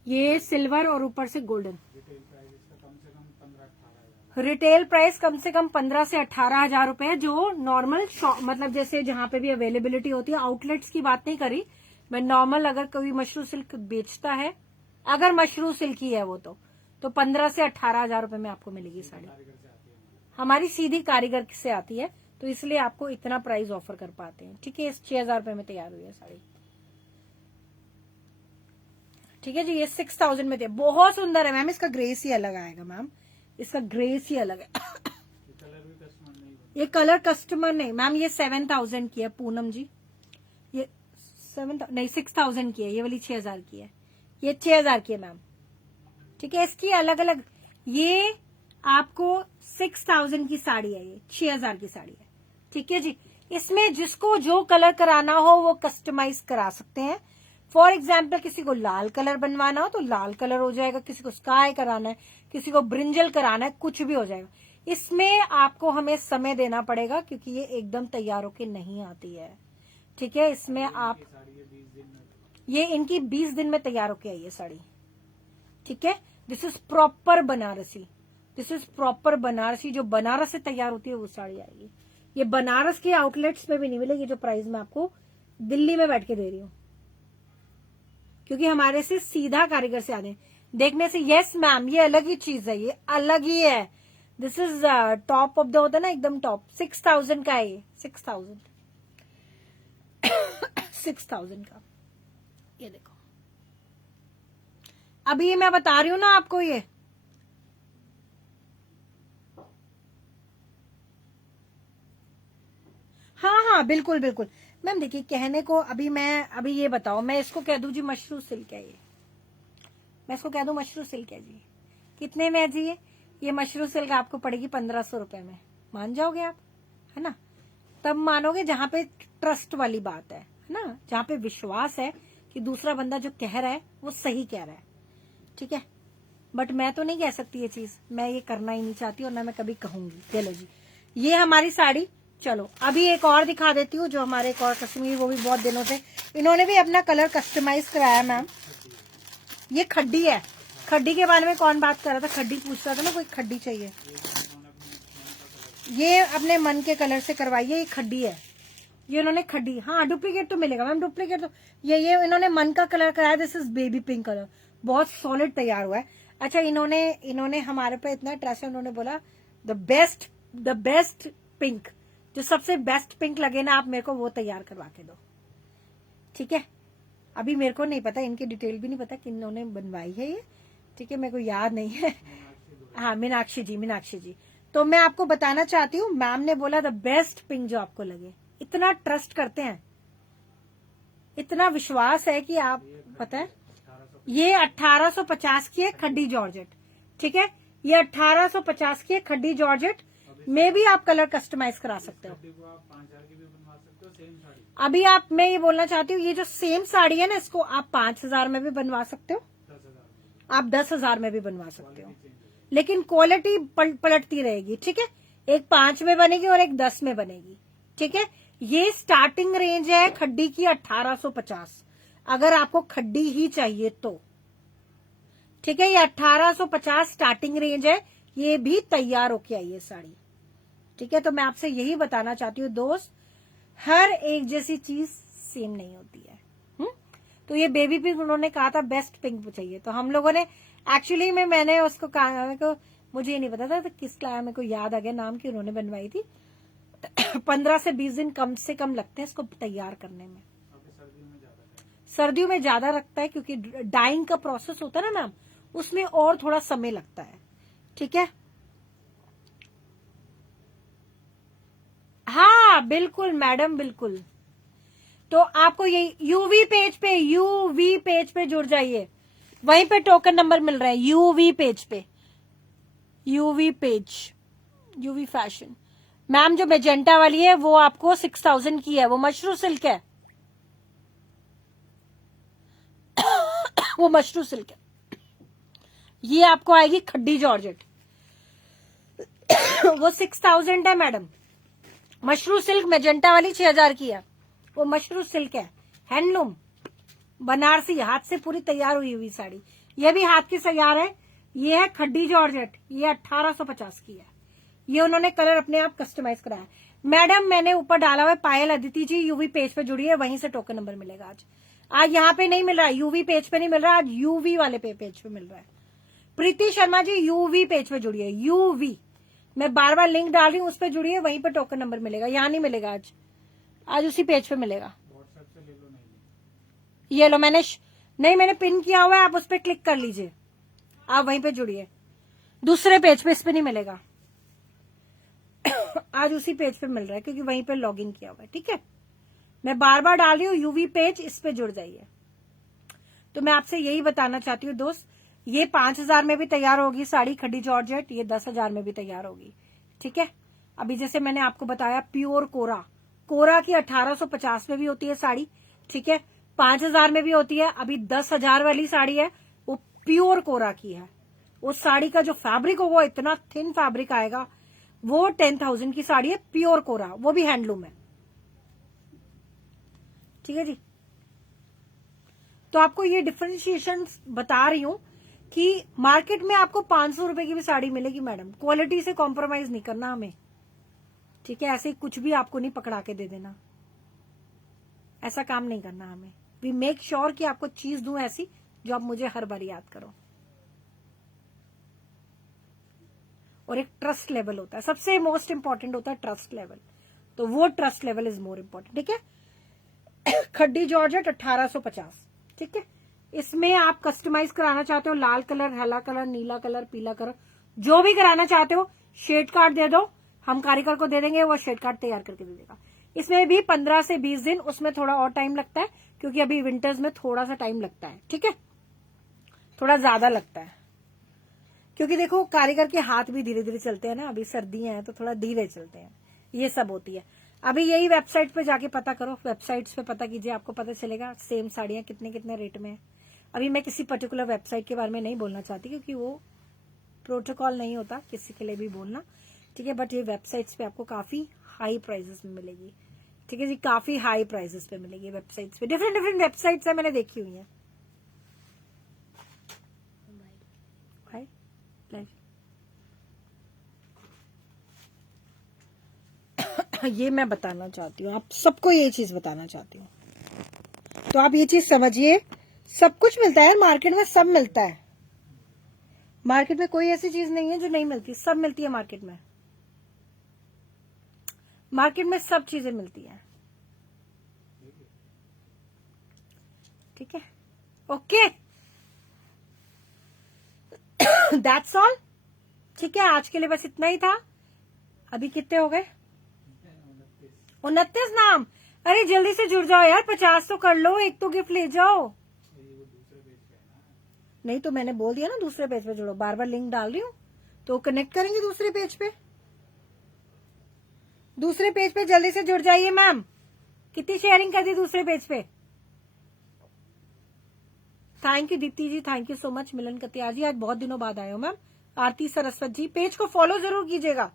ये सिल्वर और ऊपर से गोल्डन। रिटेल प्राइस इसका कम से कम 15-18 हजार। रिटेल प्राइस कम से कम 15 से 18 हजार रुपए, जो नॉर्मल शॉप मतलब जैसे जहां पे भी अवेलेबिलिटी होती है। आउटलेट्स की बात नहीं करी मैं, नॉर्मल अगर कोई मशरू सिल्क बेचता है, अगर मशरू सिल्क ही है वो, तो 15 से 18 हजार रुपए में आपको मिलेगी साड़ी। कारीगर से आती है हमारी सीधी कारीगर से आती है, तो इसलिए आपको इतना प्राइस ऑफर कर पाते हैं, ठीक है। इस 6,000 रुपए में तैयार हुई है साड़ी, ठीक है जी। ये 6,000 में तैयार, बहुत सुंदर है मैम। इसका ग्रेस ही अलग आएगा मैम, इसका ग्रेस ही अलग है। कलर भी कस्टमर नहीं होता। ये कलर कस्टमर नहीं मैम, ये 7,000 की है पूनम जी। ये 7 नहीं 6,000 की है, ये वाली 6,000 की है, ये 6,000 की है मैम, ठीक है। इसकी अलग अलग, ये आपको 6,000 की साड़ी है, ये 6,000 की साड़ी है, ठीक है जी। इसमें जिसको जो कलर कराना हो वो कस्टमाइज करा सकते हैं। फॉर एग्जाम्पल किसी को लाल कलर बनवाना हो तो लाल कलर हो जाएगा, किसी को स्काई कराना है, किसी को ब्रिंजल कराना है, कुछ भी हो जाएगा। इसमें आपको हमें समय देना पड़ेगा क्योंकि ये एकदम तैयार होके नहीं आती है, ठीक है। इसमें आप ये साड़ी ये 20 दिन में ये इनकी 20 दिन में तैयार होके आई है साड़ी, ठीक है। This is proper Banarasi, this is proper Banarasi, जो बनारस से तैयार होती है वो साड़ी आएगी। ये बनारस के आउटलेट्स में भी नहीं मिलेगी जो प्राइस मैं आपको दिल्ली में बैठ के दे रही हूँ, क्योंकि हमारे से सीधा कारीगर से आते हैं। देखने से यस मैम, ये अलग ही चीज है, ये अलग ही है। This is top of the होता है ना, एकदम टॉप। 6,000 का है ये, 6,000 6,000 का। ये देखो, अभी ये मैं बता रही हूँ ना आपको, ये हाँ बिल्कुल बिल्कुल मैम। देखिए कहने को, अभी ये बताओ, मैं इसको कह दूं जी मशरू सिल्क है, ये मैं इसको कह दूं मशरू सिल्क है जी, कितने में है जी? ये मशरू सिल्क आपको पड़ेगी 1,500 रुपए में। मान जाओगे आप, है ना? तब मानोगे जहां पे ट्रस्ट वाली बात है ना, जहां पे विश्वास है कि दूसरा बंदा जो कह रहा है वो सही कह रहा है, ठीक है। बट मैं तो नहीं कह सकती ये चीज, मैं ये करना ही नहीं चाहती और ना मैं कभी कहूंगी। चलो जी, ये हमारी साड़ी। चलो अभी एक और दिखा देती हूँ, जो हमारे एक और कस्टमर, वो भी बहुत दिनों से इन्होंने भी अपना कलर कस्टमाइज कराया मैम। ये खड्डी है, खड्डी के बारे में कौन बात कर रहा था? खड्डी पूछ रहा था ना, कोई खड्डी चाहिए। ये अपने मन के कलर से करवाइए, ये खड्डी है, ये उन्होंने खड्डी। हाँ डुप्लीकेट तो मिलेगा मैम, डुप्लीकेट तो ये इन्होंने मन का कलर कराया। This is baby pink colour, बहुत सॉलिड तैयार हुआ है। अच्छा इन्होंने हमारे पे इतना ट्रस्ट है, उन्होंने बोला द बेस्ट पिंक, जो सबसे बेस्ट पिंक लगे ना आप मेरे को वो तैयार करवा के दो, ठीक है। अभी मेरे को नहीं पता, इनकी डिटेल भी नहीं पता कि इन्होंने बनवाई है ये, ठीक है, मेरे को याद नहीं है। हाँ मीनाक्षी जी। तो मैं आपको बताना चाहती हूँ, मैम ने बोला द बेस्ट पिंक जो आपको लगे। इतना ट्रस्ट करते हैं, इतना विश्वास है कि आप, पता है ये 1850 की है खड्डी जॉर्जेट, ठीक है, ये 1850 की है खड्डी जॉर्जेट में भी आप कलर कस्टमाइज करा सकते हो। 5,000 की भी बनवा सकते हो सेम साड़ी। अभी मैं ये बोलना चाहती हूँ, ये जो सेम साड़ी है ना, इसको आप 5,000 में भी बनवा सकते हो, 10,000 आप 10,000 में भी बनवा सकते हो, लेकिन क्वालिटी पलटती रहेगी, ठीक है। एक 5 में बनेगी और एक 10 में बनेगी, ठीक है। ये स्टार्टिंग रेंज है खड्डी की 1850, अगर आपको खड्डी ही चाहिए तो, ठीक है। ये 1850 स्टार्टिंग रेंज है, ये भी तैयार होके आई है साड़ी, ठीक है। तो मैं आपसे यही बताना चाहती हूँ दोस्त, हर एक जैसी चीज सेम नहीं होती है। तो ये बेबी पिंक उन्होंने कहा था बेस्ट पिंक चाहिए, तो हम लोगों ने एक्चुअली मैंने उसको कहा, मुझे ये नहीं पता था तो किस लाया, मेरे को याद आ गया नाम की, उन्होंने बनवाई थी। 15 से 20 दिन कम से कम लगते हैं इसको तैयार करने में। सर्दियों में ज्यादा लगता है क्योंकि डाइंग का प्रोसेस होता है ना मैम, उसमें और थोड़ा समय लगता है, ठीक है। हाँ बिल्कुल मैडम, बिल्कुल। तो आपको ये यूवी पेज पे जुड़ जाइए, वहीं पे टोकन नंबर मिल रहा है, UV page, UV fashion. Ma'am जो मेजेंटा वाली है वो आपको 6,000 की है, वो मशरू सिल्क है, वो मशरू सिल्क है। ये आपको आएगी खड्डी जॉर्जेट, वो 6,000 है मैडम। मशरू सिल्क मेजेंटा वाली 6,000 की है, वो मशरू सिल्क है, हैंडलूम बनारसी, हाथ से पूरी तैयार हुई साड़ी। ये भी हाथ की तैयार है, ये है खड्डी जॉर्जेट, ये 1850 की है। ये उन्होंने कलर अपने आप कस्टमाइज कराया। मैडम मैंने ऊपर डाला हुआ है, पायल अदिति जी यूवी पेज पे जुड़ी है, वहीं से टोकन नंबर मिलेगा। आज यहाँ पे नहीं मिल रहा है, यूवी पेज पे नहीं मिल रहा, आज यूवी वाले पेज पे मिल रहा है। प्रीति शर्मा जी यूवी पेज पे जुड़ी है, यूवी, मैं बार बार लिंक डाल रही हूँ, उस पर जुड़ी है, वहीं पे टोकन नंबर मिलेगा, यहाँ नहीं मिलेगा आज उसी पेज पे मिलेगा। ये लो, मैंने पिन किया हुआ है, आप उस पर क्लिक कर लीजिए, आप वहीं पे जुड़िए, दूसरे पेज पे, इस पे नहीं मिलेगा। आज उसी पेज पे मिल रहा है क्योंकि वहीं पे लॉगिन किया हुआ है, ठीक है। मैं बार बार डाल रही हूँ यूवी पेज, इस पे जुड़ जाइए। तो मैं आपसे यही बताना चाहती हूँ दोस्त, ये 5,000 में भी तैयार होगी साड़ी खड्डी जॉर्जेट, ये 10,000 में भी तैयार होगी, ठीक है। अभी जैसे मैंने आपको बताया प्योर कोरा की 1850 में भी होती है साड़ी, ठीक है, 5,000 में भी होती है। अभी 10,000 वाली साड़ी है, वो प्योर कोरा की है। उस साड़ी का जो फैब्रिक हो वो इतना थिन फैब्रिक आएगा, वो 10,000 की साड़ी है, प्योर कोरा, वो भी हैंडलूम है, ठीक है जी। तो आपको ये डिफरेंशिएशन बता रही हूं कि मार्केट में आपको 500 रुपए की भी साड़ी मिलेगी मैडम, क्वालिटी से कॉम्प्रोमाइज नहीं करना हमें, ठीक है। ऐसे कुछ भी आपको नहीं पकड़ा के दे देना, ऐसा काम नहीं करना हमें। वी मेक श्योर कि आपको चीज दूं ऐसी जो आप मुझे हर बार याद करो। और एक ट्रस्ट लेवल होता है, सबसे मोस्ट इंपॉर्टेंट होता है ट्रस्ट लेवल, तो वो trust level is more important, ठीक है। खड्डी जॉर्जेट 1850, ठीक है। इसमें आप कस्टमाइज कराना चाहते हो, लाल कलर, हरा कलर, नीला कलर, पीला कलर, जो भी कराना चाहते हो, शेड कार्ड दे दो, हम कारीगर को दे देंगे, वो शेड कार्ड तैयार करके दे देगा। इसमें भी 15 से 20 दिन, उसमें थोड़ा और टाइम लगता है क्योंकि अभी विंटर्स में थोड़ा सा टाइम लगता है, ठीक है, थोड़ा ज्यादा लगता है क्योंकि देखो कारीगर के हाथ भी धीरे धीरे चलते हैं ना, अभी सर्दियां हैं तो थोड़ा धीरे चलते हैं, ये सब होती है। अभी यही वेबसाइट पे जाके पता करो, वेबसाइट्स पे पता कीजिए, आपको पता चलेगा सेम साड़ियां कितने कितने रेट में है। अभी मैं किसी पर्टिकुलर वेबसाइट के बारे में नहीं बोलना चाहती क्योंकि वो प्रोटोकॉल नहीं होता किसी के लिए भी बोलना, ठीक है। बट ये वेबसाइट्स पे आपको काफी हाई प्राइसेस में मिलेगी, ठीक है जी, काफी हाई प्राइसेस पे मिलेगी वेबसाइट्स पे। डिफरेंट वेबसाइट्स है, मैंने देखी हुई है। भाई ये मैं बताना चाहती हूँ, आप सबको ये चीज बताना चाहती हूँ। तो आप ये चीज समझिए, सब कुछ मिलता है मार्केट में, सब मिलता है मार्केट में, कोई ऐसी चीज नहीं है जो नहीं मिलती, सब मिलती है मार्केट में। मार्केट में सब चीजें मिलती हैं, ठीक है, ओके, दैट्स ऑल, ठीक है, आज के लिए बस इतना ही था। अभी कितने हो गए? 29 नाम। अरे जल्दी से जुड़ जाओ यार, 50 तो कर लो, एक तो गिफ्ट ले जाओ। नहीं तो मैंने बोल दिया ना दूसरे पेज पे जुड़ो, बार बार लिंक डाल रही हूँ तो कनेक्ट करेंगे दूसरे पेज पे। दूसरे पेज पे जल्दी से जुड़ जाइए मैम। कितनी शेयरिंग कर दी दूसरे पेज पे? Thank you Deepti ji, thank you so much. Milan Katiyar ji, आज बहुत दिनों बाद आए हो मैम। आरती सरस्वत जी, पेज को फॉलो जरूर कीजिएगा।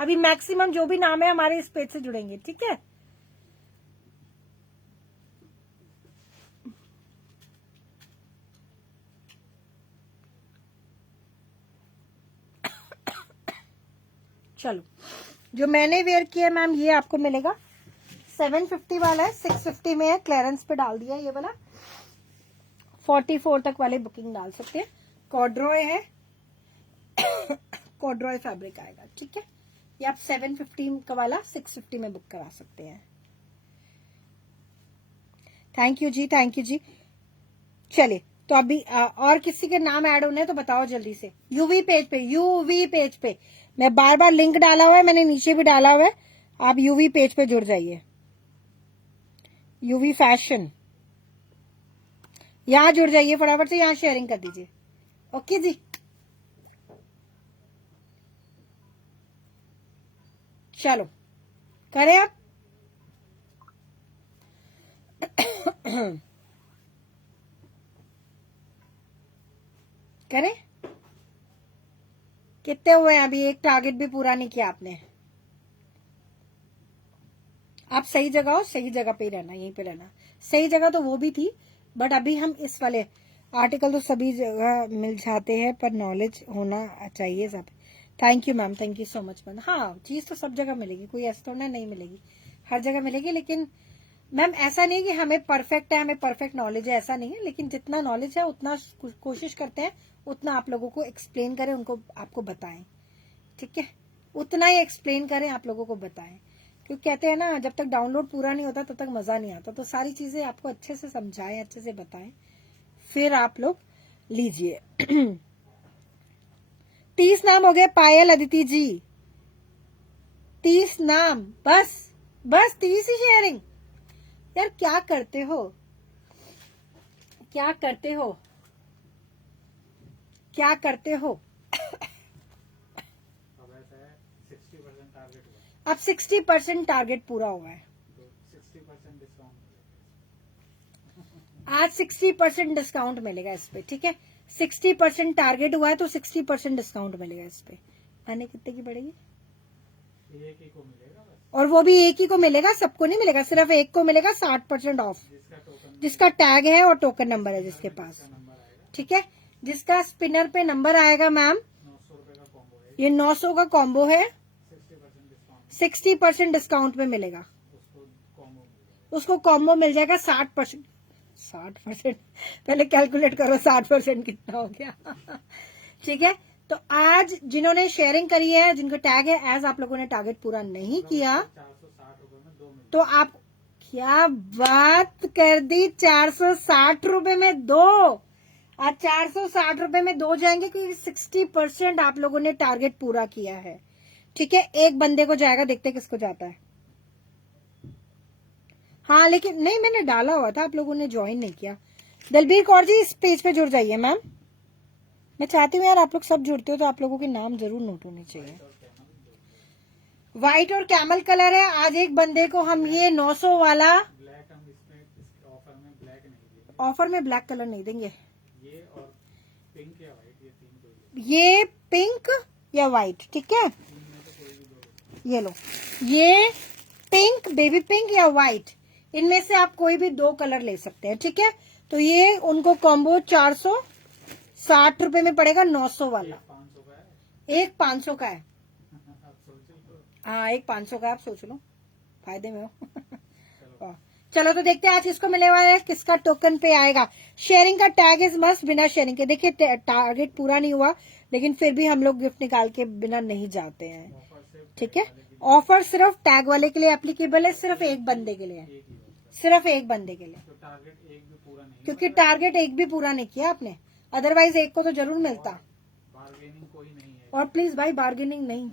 अभी मैक्सिमम जो भी नाम है हमारे इस पेज से जुड़ेंगे, ठीक है। चलो, जो मैंने वेयर किया मैम ये आपको मिलेगा 750 वाला है, 650 में है, क्लियरेंस पे डाल दिया ये वाला। 44 तक वाले बुकिंग डाल सकते हैं। कॉर्ड्रॉय है, कॉर्ड्रॉय फैब्रिक आएगा, ठीक है। ये आप 750 का वाला 650 में बुक करा सकते हैं। थैंक यू जी, थैंक यू जी। चलिए, तो अभी और किसी के नाम ऐड होने तो बताओ जल्दी से। यूवी पेज पे, यूवी पेज पे मैं बार बार लिंक डाला हुआ है, मैंने नीचे भी डाला हुआ है, आप यूवी पेज पे जुड़ जाइए। यूवी फैशन, यहां जुड़ जाइए फटाफट से, यहां शेयरिंग कर दीजिए। ओके जी, चलो करें आप। करें, कितने हुए हैं? अभी एक टारगेट भी पूरा नहीं किया आपने। आप सही जगह हो, सही जगह पे ही रहना, यहीं पे रहना। सही जगह तो वो भी थी, बट अभी हम इस वाले आर्टिकल तो सभी जगह मिल जाते हैं, पर नॉलेज होना चाहिए सब। Thank you ma'am, thank you so much ma'am. हाँ, चीज तो सब जगह मिलेगी, कोई ऐसा तो नहीं मिलेगी, हर जगह मिलेगी। लेकिन मैम ऐसा नहीं कि हमें परफेक्ट है, हमें परफेक्ट नॉलेज है, ऐसा नहीं है। लेकिन जितना नॉलेज है उतना कोशिश करते हैं उतना आप लोगों को एक्सप्लेन करें, उनको आपको बताएं, ठीक है। उतना ही एक्सप्लेन करें, आप लोगों को बताएं, क्योंकि कहते हैं ना, जब तक डाउनलोड पूरा नहीं होता तब तक मजा नहीं आता। तो सारी चीजें आपको अच्छे से समझाएं, अच्छे से बताएं, फिर आप लोग लीजिए। 30 नाम हो गए पायल अदिति जी, 30 नाम, बस 30 ही शेयरिंग। यार क्या करते हो, क्या करते हो, क्या करते हो? अब ऐसा है 60% टारगेट हुआ, अब 60% टारगेट पूरा हुआ है, तो 60% डिस्काउंट आज 60% डिस्काउंट मिलेगा इस पे, ठीक है। 60% टारगेट हुआ है तो 60% डिस्काउंट मिलेगा इस पे। मैंने कितने की पड़ेगी? एक ही को मिलेगा बस, और वो भी एक ही को मिलेगा, सबको नहीं मिलेगा, सिर्फ एक को मिलेगा 60% ऑफ, जिसका टोकन जिसका टैग है और टोकन नंबर है जिसके पास, नंबर आएगा। ठीक है। जिसका स्पिनर पे नंबर आएगा मैम, 900 रुपए का कॉम्बो है, ये 900 का कॉम्बो है, 60% डिस्काउंट, 60% डिस्काउंट में मिलेगा। उसको कॉम्बो मिलेगा। उसको कॉम्बो मिल जाएगा 60%। 60%, पहले कैलकुलेट करो 60% कितना हो गया। ठीक है, तो आज जिन्होंने शेयरिंग करी है, जिनको टैग है, एज आप लोगों ने टारगेट पूरा नहीं किया, 460 रुपए में 2 मिलेगा। तो आप, क्या बात कर दी, 460 रुपए में 2। आज 460 रुपए में 2 जाएंगे, क्योंकि 60% आप लोगों ने टारगेट पूरा किया है, ठीक है। एक बंदे को जाएगा, देखते हैं किसको जाता है। हाँ लेकिन नहीं, मैंने डाला हुआ था, आप लोगों ने ज्वाइन नहीं किया। दलबीर कौर जी, इस पेज पे जुड़ जाइए मैम। मैं चाहती हूँ यार आप लोग सब जुड़ते हो तो आप लोगों के नाम जरूर नोट होने चाहिए। व्हाइट और कैमल कलर है। आज एक बंदे को हम ये 900 वाला ब्लैक हम इसमें ऑफर में ब्लैक नहीं देंगे, ऑफर में ब्लैक कलर नहीं देंगे। ये और पिंक या व्हाइट, ये 3 कोई ले, ये पिंक या व्हाइट, ठीक है, 3 में तो कोई भी 2 ले। ये लो, ये पिंक, बेबी पिंक या व्हाइट, इनमें से आप कोई भी 2 कलर ले सकते हैं, ठीक है। तो ये उनको कॉम्बो 60 रुपए में पड़ेगा 900 वाला। 500 का है। एक 500 का है। आप सोचो तो। हाँ, एक 500 का, आप सोच लो, फायदे में हो। चलो तो देखते हैं आज किसको मिले वाला है, किसका टोकन पे आएगा। शेयरिंग का टैग इज मस्ट, बिना शेयरिंग के देखिए टारगेट पूरा नहीं हुआ, लेकिन फिर भी हम लोग गिफ्ट निकाल के बिना नहीं जाते हैं। ऑफर सिर्फ ठीक है, टैग वाले के लिए। ऑफर सिर्फ टैग वाले के लिए एप्लीकेबल है, सिर्फ एक बंदे के लिए है, एक ही होता है। सिर्फ एक बंदे के लिए, तो टारगेट एक भी पूरा नहीं क्योंकि हुआ। टारगेट एक भी पूरा नहीं किया आपने, अदरवाइज एक को तो जरूर मिलता। बार्गेनिंग कोई नहीं है। और प्लीज भाई बार्गेनिंग नहीं।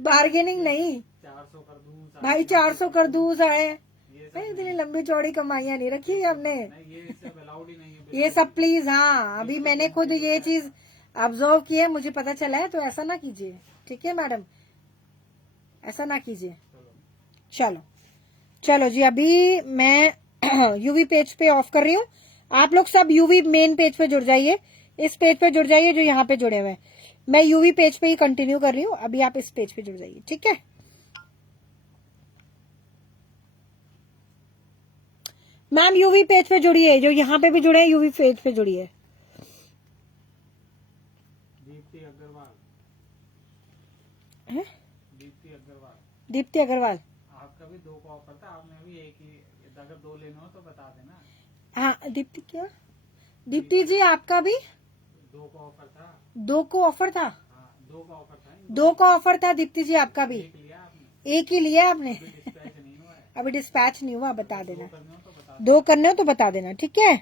बार्गेनिंग नहीं 400 कर दूं भाई, 400 कर दूं साढ़े, ये सब इतनी लंबी चौड़ी कमाइयां नहीं रखी हुई हमने। नहीं, ये सब अलाउड ही नहीं है। ये सब प्लीज, हाँ अभी मैंने खुद ये चीज ऑब्जर्व की है, मुझे पता चला है, तो ऐसा ना कीजिए, ठीक है मैडम, ऐसा ना कीजिए। चलो चलो जी, अभी मैं यूवी पेज पे ऑफ कर रही हूँ। आप लोग सब यूवी मेन पेज पे जुड़ जाइए, इस पेज पे जुड़ जाइए जो यहाँ पे जुड़े हुए हैं। मैं यूवी पेज पे ही कंटिन्यू कर रही हूँ, अभी आप इस पेज पे जुड़ जाइए, ठीक है। मैम यूवी पेज पे जुड़िए, जो यहाँ पे भी जुड़े हैं यूवी पेज पे जुड़िए। दीप्ति अग्रवाल। हैं? दीप्ति अग्रवाल। दीप्ति अग्रवाल, आपका भी 2 का ऑफर था, आपने भी एक ही। अगर 2 लेना हो तो बता देना। हाँ दीप्ति क्या, दीप्ति जी आपका भी 2 का ऑफर था। 2 को ऑफर था, हाँ, 2 का ऑफर था। 2 का ऑफर था दीप्ति जी आपका भी, एक लिया आपने। एक ही लिया आपने। अभी डिस्पैच नहीं हुआ है। अभी डिस्पैच नहीं हुआ, बता 2 देना, करने हो तो बता 2 करने हो तो बता देना, ठीक है।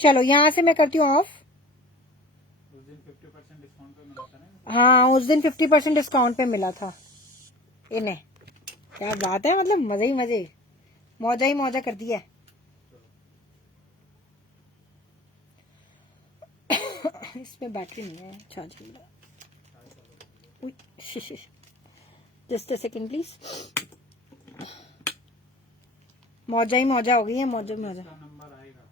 चलो यहाँ से मैं करती हूँ ऑफ। उस दिन 50% डिस्काउंट पे मिला था ना। हाँ उस दिन 50% डिस्काउंट पे मिला था इन्हें, क्या बात है, मतलब मजे ही मजे, मौजा ही मौजा कर दिया। इसमें बैटरी नहीं है, charging. Just a second please, मौजा ही मौजा हो गई है, मौजा मौजा। इसका नंबर आएगा।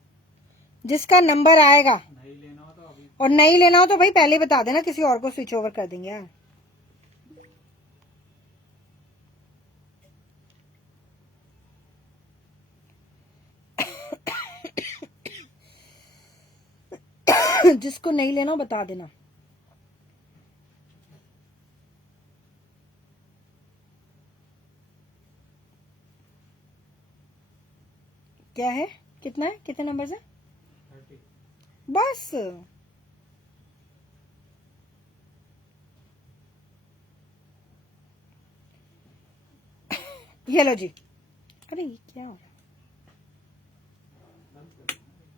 जिसका नंबर आएगा, नहीं लेना हो तो अभी। और नहीं लेना हो तो भाई पहले बता देना, किसी और को स्विच ओवर कर देंगे यार। जिसको नहीं लेना हो बता देना। क्या है, कितना है, कितने नंबर से 30। बस। ये लो जी, अरे ये क्या हो रहा है,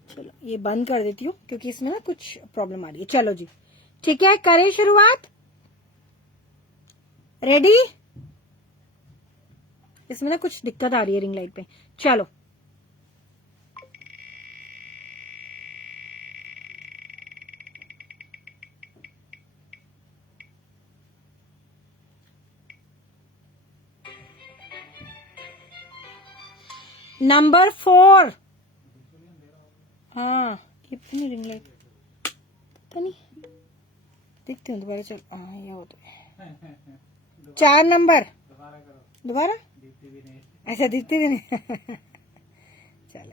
चलो ये बंद कर देती हूँ क्योंकि इसमें ना कुछ प्रॉब्लम आ रही है। चलो जी ठीक है, करें शुरुआत, रेडी। इसमें ना कुछ दिक्कत आ रही है रिंग लाइट पे, चलो। नंबर 4, हाँ ये पता नहीं रिंग लाइट, पता नहीं, देखते हैं दोबारा। चल हाँ ये होता है 4 नंबर, दोबारा करो। दोबारा, दीप्ति भी नहीं। ऐसा दिखते भी नहीं। चलो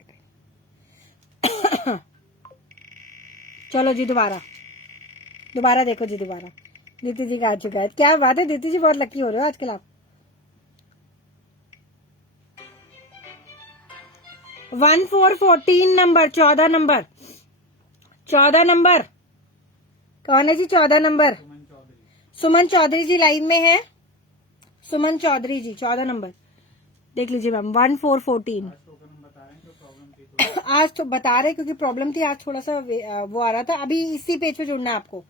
चलो जी, दोबारा दोबारा देखो जी, दोबारा दीप्ति जी का आ चुका है। क्या बात है दीप्ति जी, बहुत लकी हो रहे हो आजकल आप। 1414 नंबर, 14 नंबर, 14 नंबर कौन है जी? 14 नंबर सुमन चौधरी। सुमन चौधरी जी लाइव में है। सुमन चौधरी जी 14 नंबर देख लीजिए मैम, 1414। आज टोकन बता रहे हैं जो प्रॉब्लम थी तो। आज तो बता रहे क्योंकि प्रॉब्लम थी, आज थोड़ा सा वो आ रहा था। अभी इसी पेज पे जुड़ना है आपको।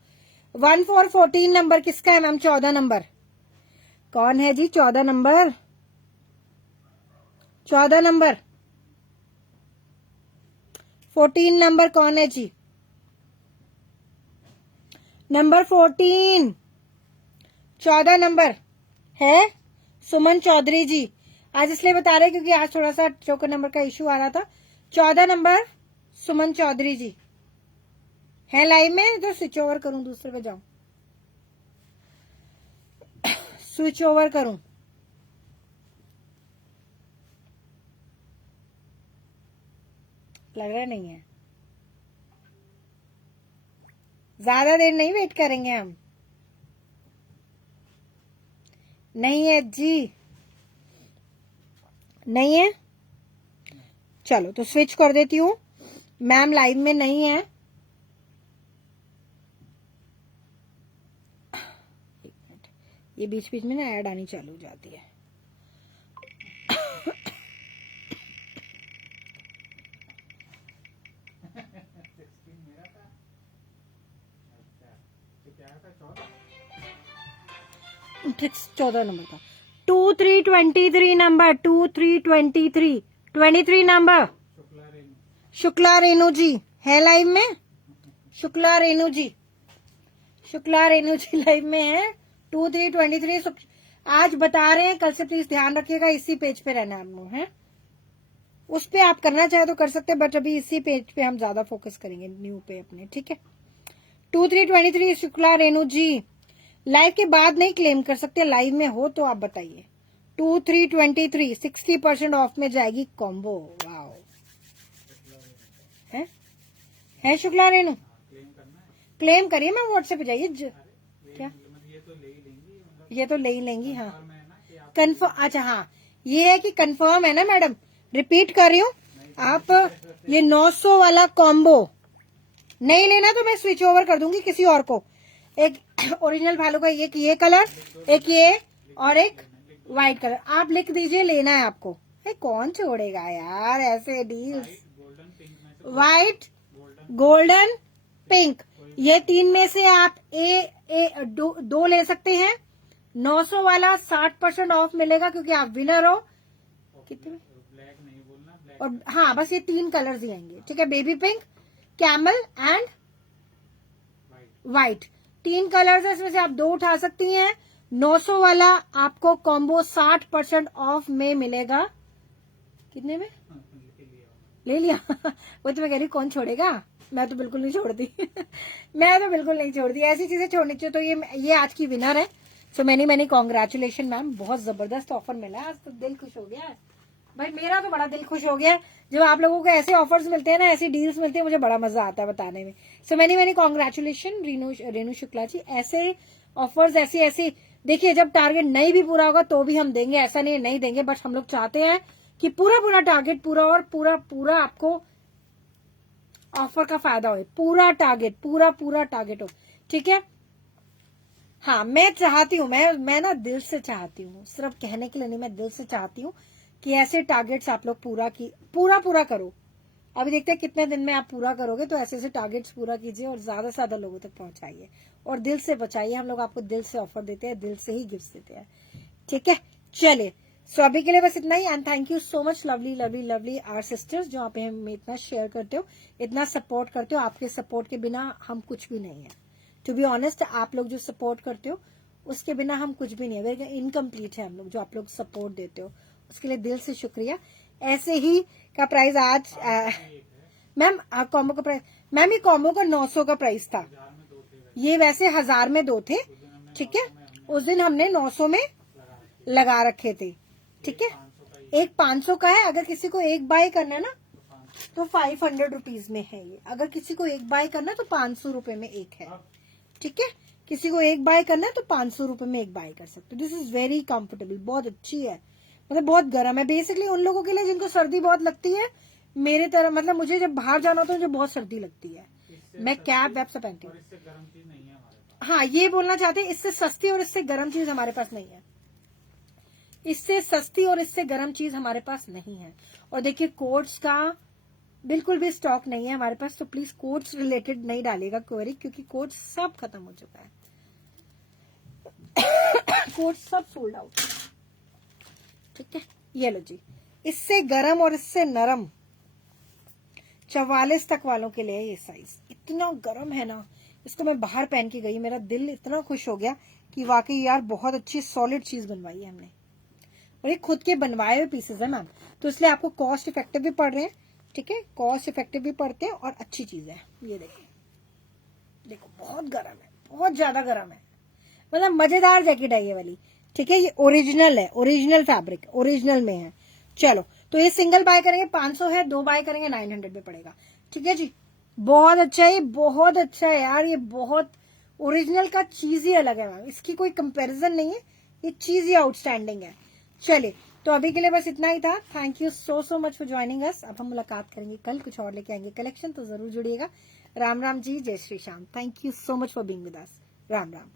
1414 नंबर किसका है मैम? 14 नंबर कौन है जी? 14 नंबर, 14 नंबर 14 नंबर कौन है जी? नंबर 14 14 नंबर है सुमन चौधरी जी। आज इसलिए बता रहे क्योंकि आज थोड़ा सा टोकन नंबर का इशू आ रहा था। 14 नंबर सुमन चौधरी जी है लाइव में। तो स्विच ओवर करूं, दूसरे पे जाऊं, स्विच ओवर करूं। लग रहा नहीं है। ज्यादा देर नहीं वेट करेंगे हम। नहीं है जी, नहीं है। चलो तो स्विच कर देती हूँ। मैम लाइव में नहीं है। एक मिनट, ये बीच बीच में ना ऐड आनी चालू हो जाती है। मेरा था। अच्छा, तो क्या था 14? 14 नंबर का 2323 नंबर 2323 23 नंबर। शुक्ला रेनू। शुक्ला रेणु जी है लाइव में। शुक्ला रेणु जी, शुक्ला रेणु जी लाइव में है। 2323 आज बता रहे हैं। कल से प्लीज ध्यान रखिएगा, इसी पेज पे रहना हम लोग है। उस पे आप करना चाहे तो कर सकते हैं, बट अभी इसी पेज पे हम ज्यादा फोकस करेंगे, न्यू पे अपने। ठीक है, 2323 शुक्ला रेणु जी। लाइव के बाद नहीं क्लेम कर सकते, लाइव में हो तो आप बताइए। 2323 60% ऑफ में जाएगी कॉम्बो। वाओ, है शुक्ला रेणु। क्लेम करना है। क्लेम करिए, मैं व्हाट्सएप पे जाइए। क्या मतलब ये तो ले ही लेंगी, मतलब ये तो ले ही लेंगी। हाँ फॉर्म है ना कि आप कंफर्म। अच्छा हाँ, ये है कि कंफर्म है ना मैडम। रिपीट कर रही हूँ, आप ये 900 वाला कॉम्बो नहीं लेना तो मैं स्विच ओवर कर दूंगी किसी और को। एक ओरिजिनल भालू का ये कलर, एक ये और एक व्हाइट कलर। आप लिख दीजिए लेना है आपको। कौन छोड़ेगा यार ऐसे डील्स। गोल्डन पिंक में से व्हाइट, गोल्डन, पिंक, ये 3 में से आप दो ले सकते हैं। 900 वाला 60% ऑफ मिलेगा क्योंकि आप विनर हो। कितने में? ब्लैक नहीं बोलना, ब्लैक और हाँ बस ये 3 कलर्स ही आएंगे। ठीक है, baby pink, camel and white. White, 3 colours है, इसमें से आप 2 उठा सकती हैं। 900 वाला आपको कॉम्बो 60% ऑफ में मिलेगा। कितने में ले लिया? वो तो मैं कह रही कौन छोड़ेगा, मैं तो बिल्कुल नहीं छोड़ती। मैं तो बिल्कुल नहीं छोड़ती, ऐसी चीजें छोड़नी चाहिए। तो ये आज की विनर है। सो मैनी कॉन्ग्रेचुलेशन मैम, बहुत जबरदस्त ऑफर मिला है आज तो दिल खुश हो गया है भाई। मेरा तो बड़ा दिल खुश हो गया जब आप लोगों को ऐसे ऑफर्स मिलते हैं ना, ऐसी डील्स मिलती है, मुझे बड़ा मजा आता है बताने में। So many congratulation Renu Shukla ji. ऐसे ऑफर्स ऐसी देखिए, जब टारगेट नहीं भी पूरा होगा तो भी हम देंगे, ऐसा नहीं देंगे, बट हम लोग चाहते हैं कि पूरा टारगेट पूरा और पूरा आपको ऑफर का फायदा हो। पूरा टारगेट पूरा टारगेट हो। ठीक है, हाँ मैं चाहती हूँ, मैं ना दिल से चाहती हूँ, सिर्फ कहने के लिए नहीं, मैं दिल से चाहती हूँ कि ऐसे टारगेट्स आप लोग पूरा करो। अभी देखते हैं कितने दिन में आप पूरा करोगे। तो ऐसे टारगेट्स पूरा कीजिए और ज्यादा से ज्यादा लोगों तक पहुंचाइए और दिल से बचाइए। हम लोग आपको दिल से ऑफर देते हैं, दिल से ही गिफ्ट देते हैं। ठीक है, चलिए सो अभी के लिए बस इतना ही। And thank you so much lovely our sisters, जो आप हमें इतना शेयर करते हो, इतना सपोर्ट करते हो। आपके सपोर्ट के बिना हम कुछ भी नहीं है। टू बी ऑनेस्ट, आप लोग जो सपोर्ट करते हो उसके बिना हम कुछ भी नहीं है, इनकम्प्लीट है हम लोग। जो आप लोग सपोर्ट देते हो उसके लिए दिल से शुक्रिया। ऐसे ही का प्राइस आज मैम कॉम्बो का प्राइस, मैम ये कॉम्बो का 900 का प्राइस था, ये वैसे 1000 में 2 थे। ठीक है, उस दिन हमने 900 में लगा रखे थे। ठीक है, एक 500 का है। अगर किसी को एक बाय करना है ना तो 500 रुपीज में है ये। अगर किसी को एक बाय करना है तो 500 रुपए में एक है। ठीक है, किसी को एक बाय करना है तो 500 रुपए में एक बाय कर सकते हो। दिस इज वेरी कंफर्टेबल, बहुत अच्छी है, मतलब बहुत गर्म है। बेसिकली उन लोगों के लिए जिनको सर्दी बहुत लगती है, मेरे तरह, मतलब मुझे जब बाहर जाना होता है मुझे बहुत सर्दी लगती है, मैं कैप वैप सब पहनती हूँ। इससे गर्म चीज नहीं है हमारे पास। हाँ, ये बोलना चाहते हैं, इससे सस्ती और इससे गर्म चीज हमारे पास नहीं है। इससे सस्ती और इससे गर्म चीज हमारे पास नहीं है। और देखिए कोट्स का बिल्कुल भी स्टॉक नहीं है हमारे पास, तो प्लीज कोट्स रिलेटेड नहीं डालेगा क्वेरी, क्योंकि कोट्स सब खत्म हो चुका है। कोट्स सब सोल्ड आउट। ठीक है, ये लो जी, इससे गरम और इससे नरम 44 तक वालों के लिए ये साइज इतना गरम है ना। इसको मैं बाहर पहन के गई, मेरा दिल इतना खुश हो गया कि वाकई यार बहुत अच्छी सॉलिड चीज बनवाई है हमने। और ये खुद के बनवाए हुए पीसेस है मैम, तो इसलिए आपको कॉस्ट इफेक्टिव भी पड़ रहे हैं। ठीक है, कॉस्ट इफेक्टिव भी पड़ते हैं और अच्छी चीज है। ये देखो, देखो बहुत गर्म है, बहुत ज्यादा गर्म है, मतलब मजेदार जैकेट है ये वाली। ठीक है, ये ओरिजिनल है, ओरिजिनल फैब्रिक, ओरिजिनल में है। चलो, तो ये सिंगल बाय करेंगे 500 है, 2 बाय करेंगे 900 में पड़ेगा। ठीक है जी, बहुत अच्छा है, बहुत अच्छा है यार, ये बहुत ओरिजिनल का चीज ही अलग है मैम, इसकी कोई कंपैरिजन नहीं है, ये चीज ही आउटस्टैंडिंग है। चलिए, तो अभी के लिए बस इतना ही था। Thank you so much for joining us. अब हम मुलाकात करेंगे कल, कुछ और लेके आएंगे कलेक्शन, तो जरूर जुड़िएगा। राम राम जी, जय Shri Shyam. Thank you so much for being with us. Ram Ram.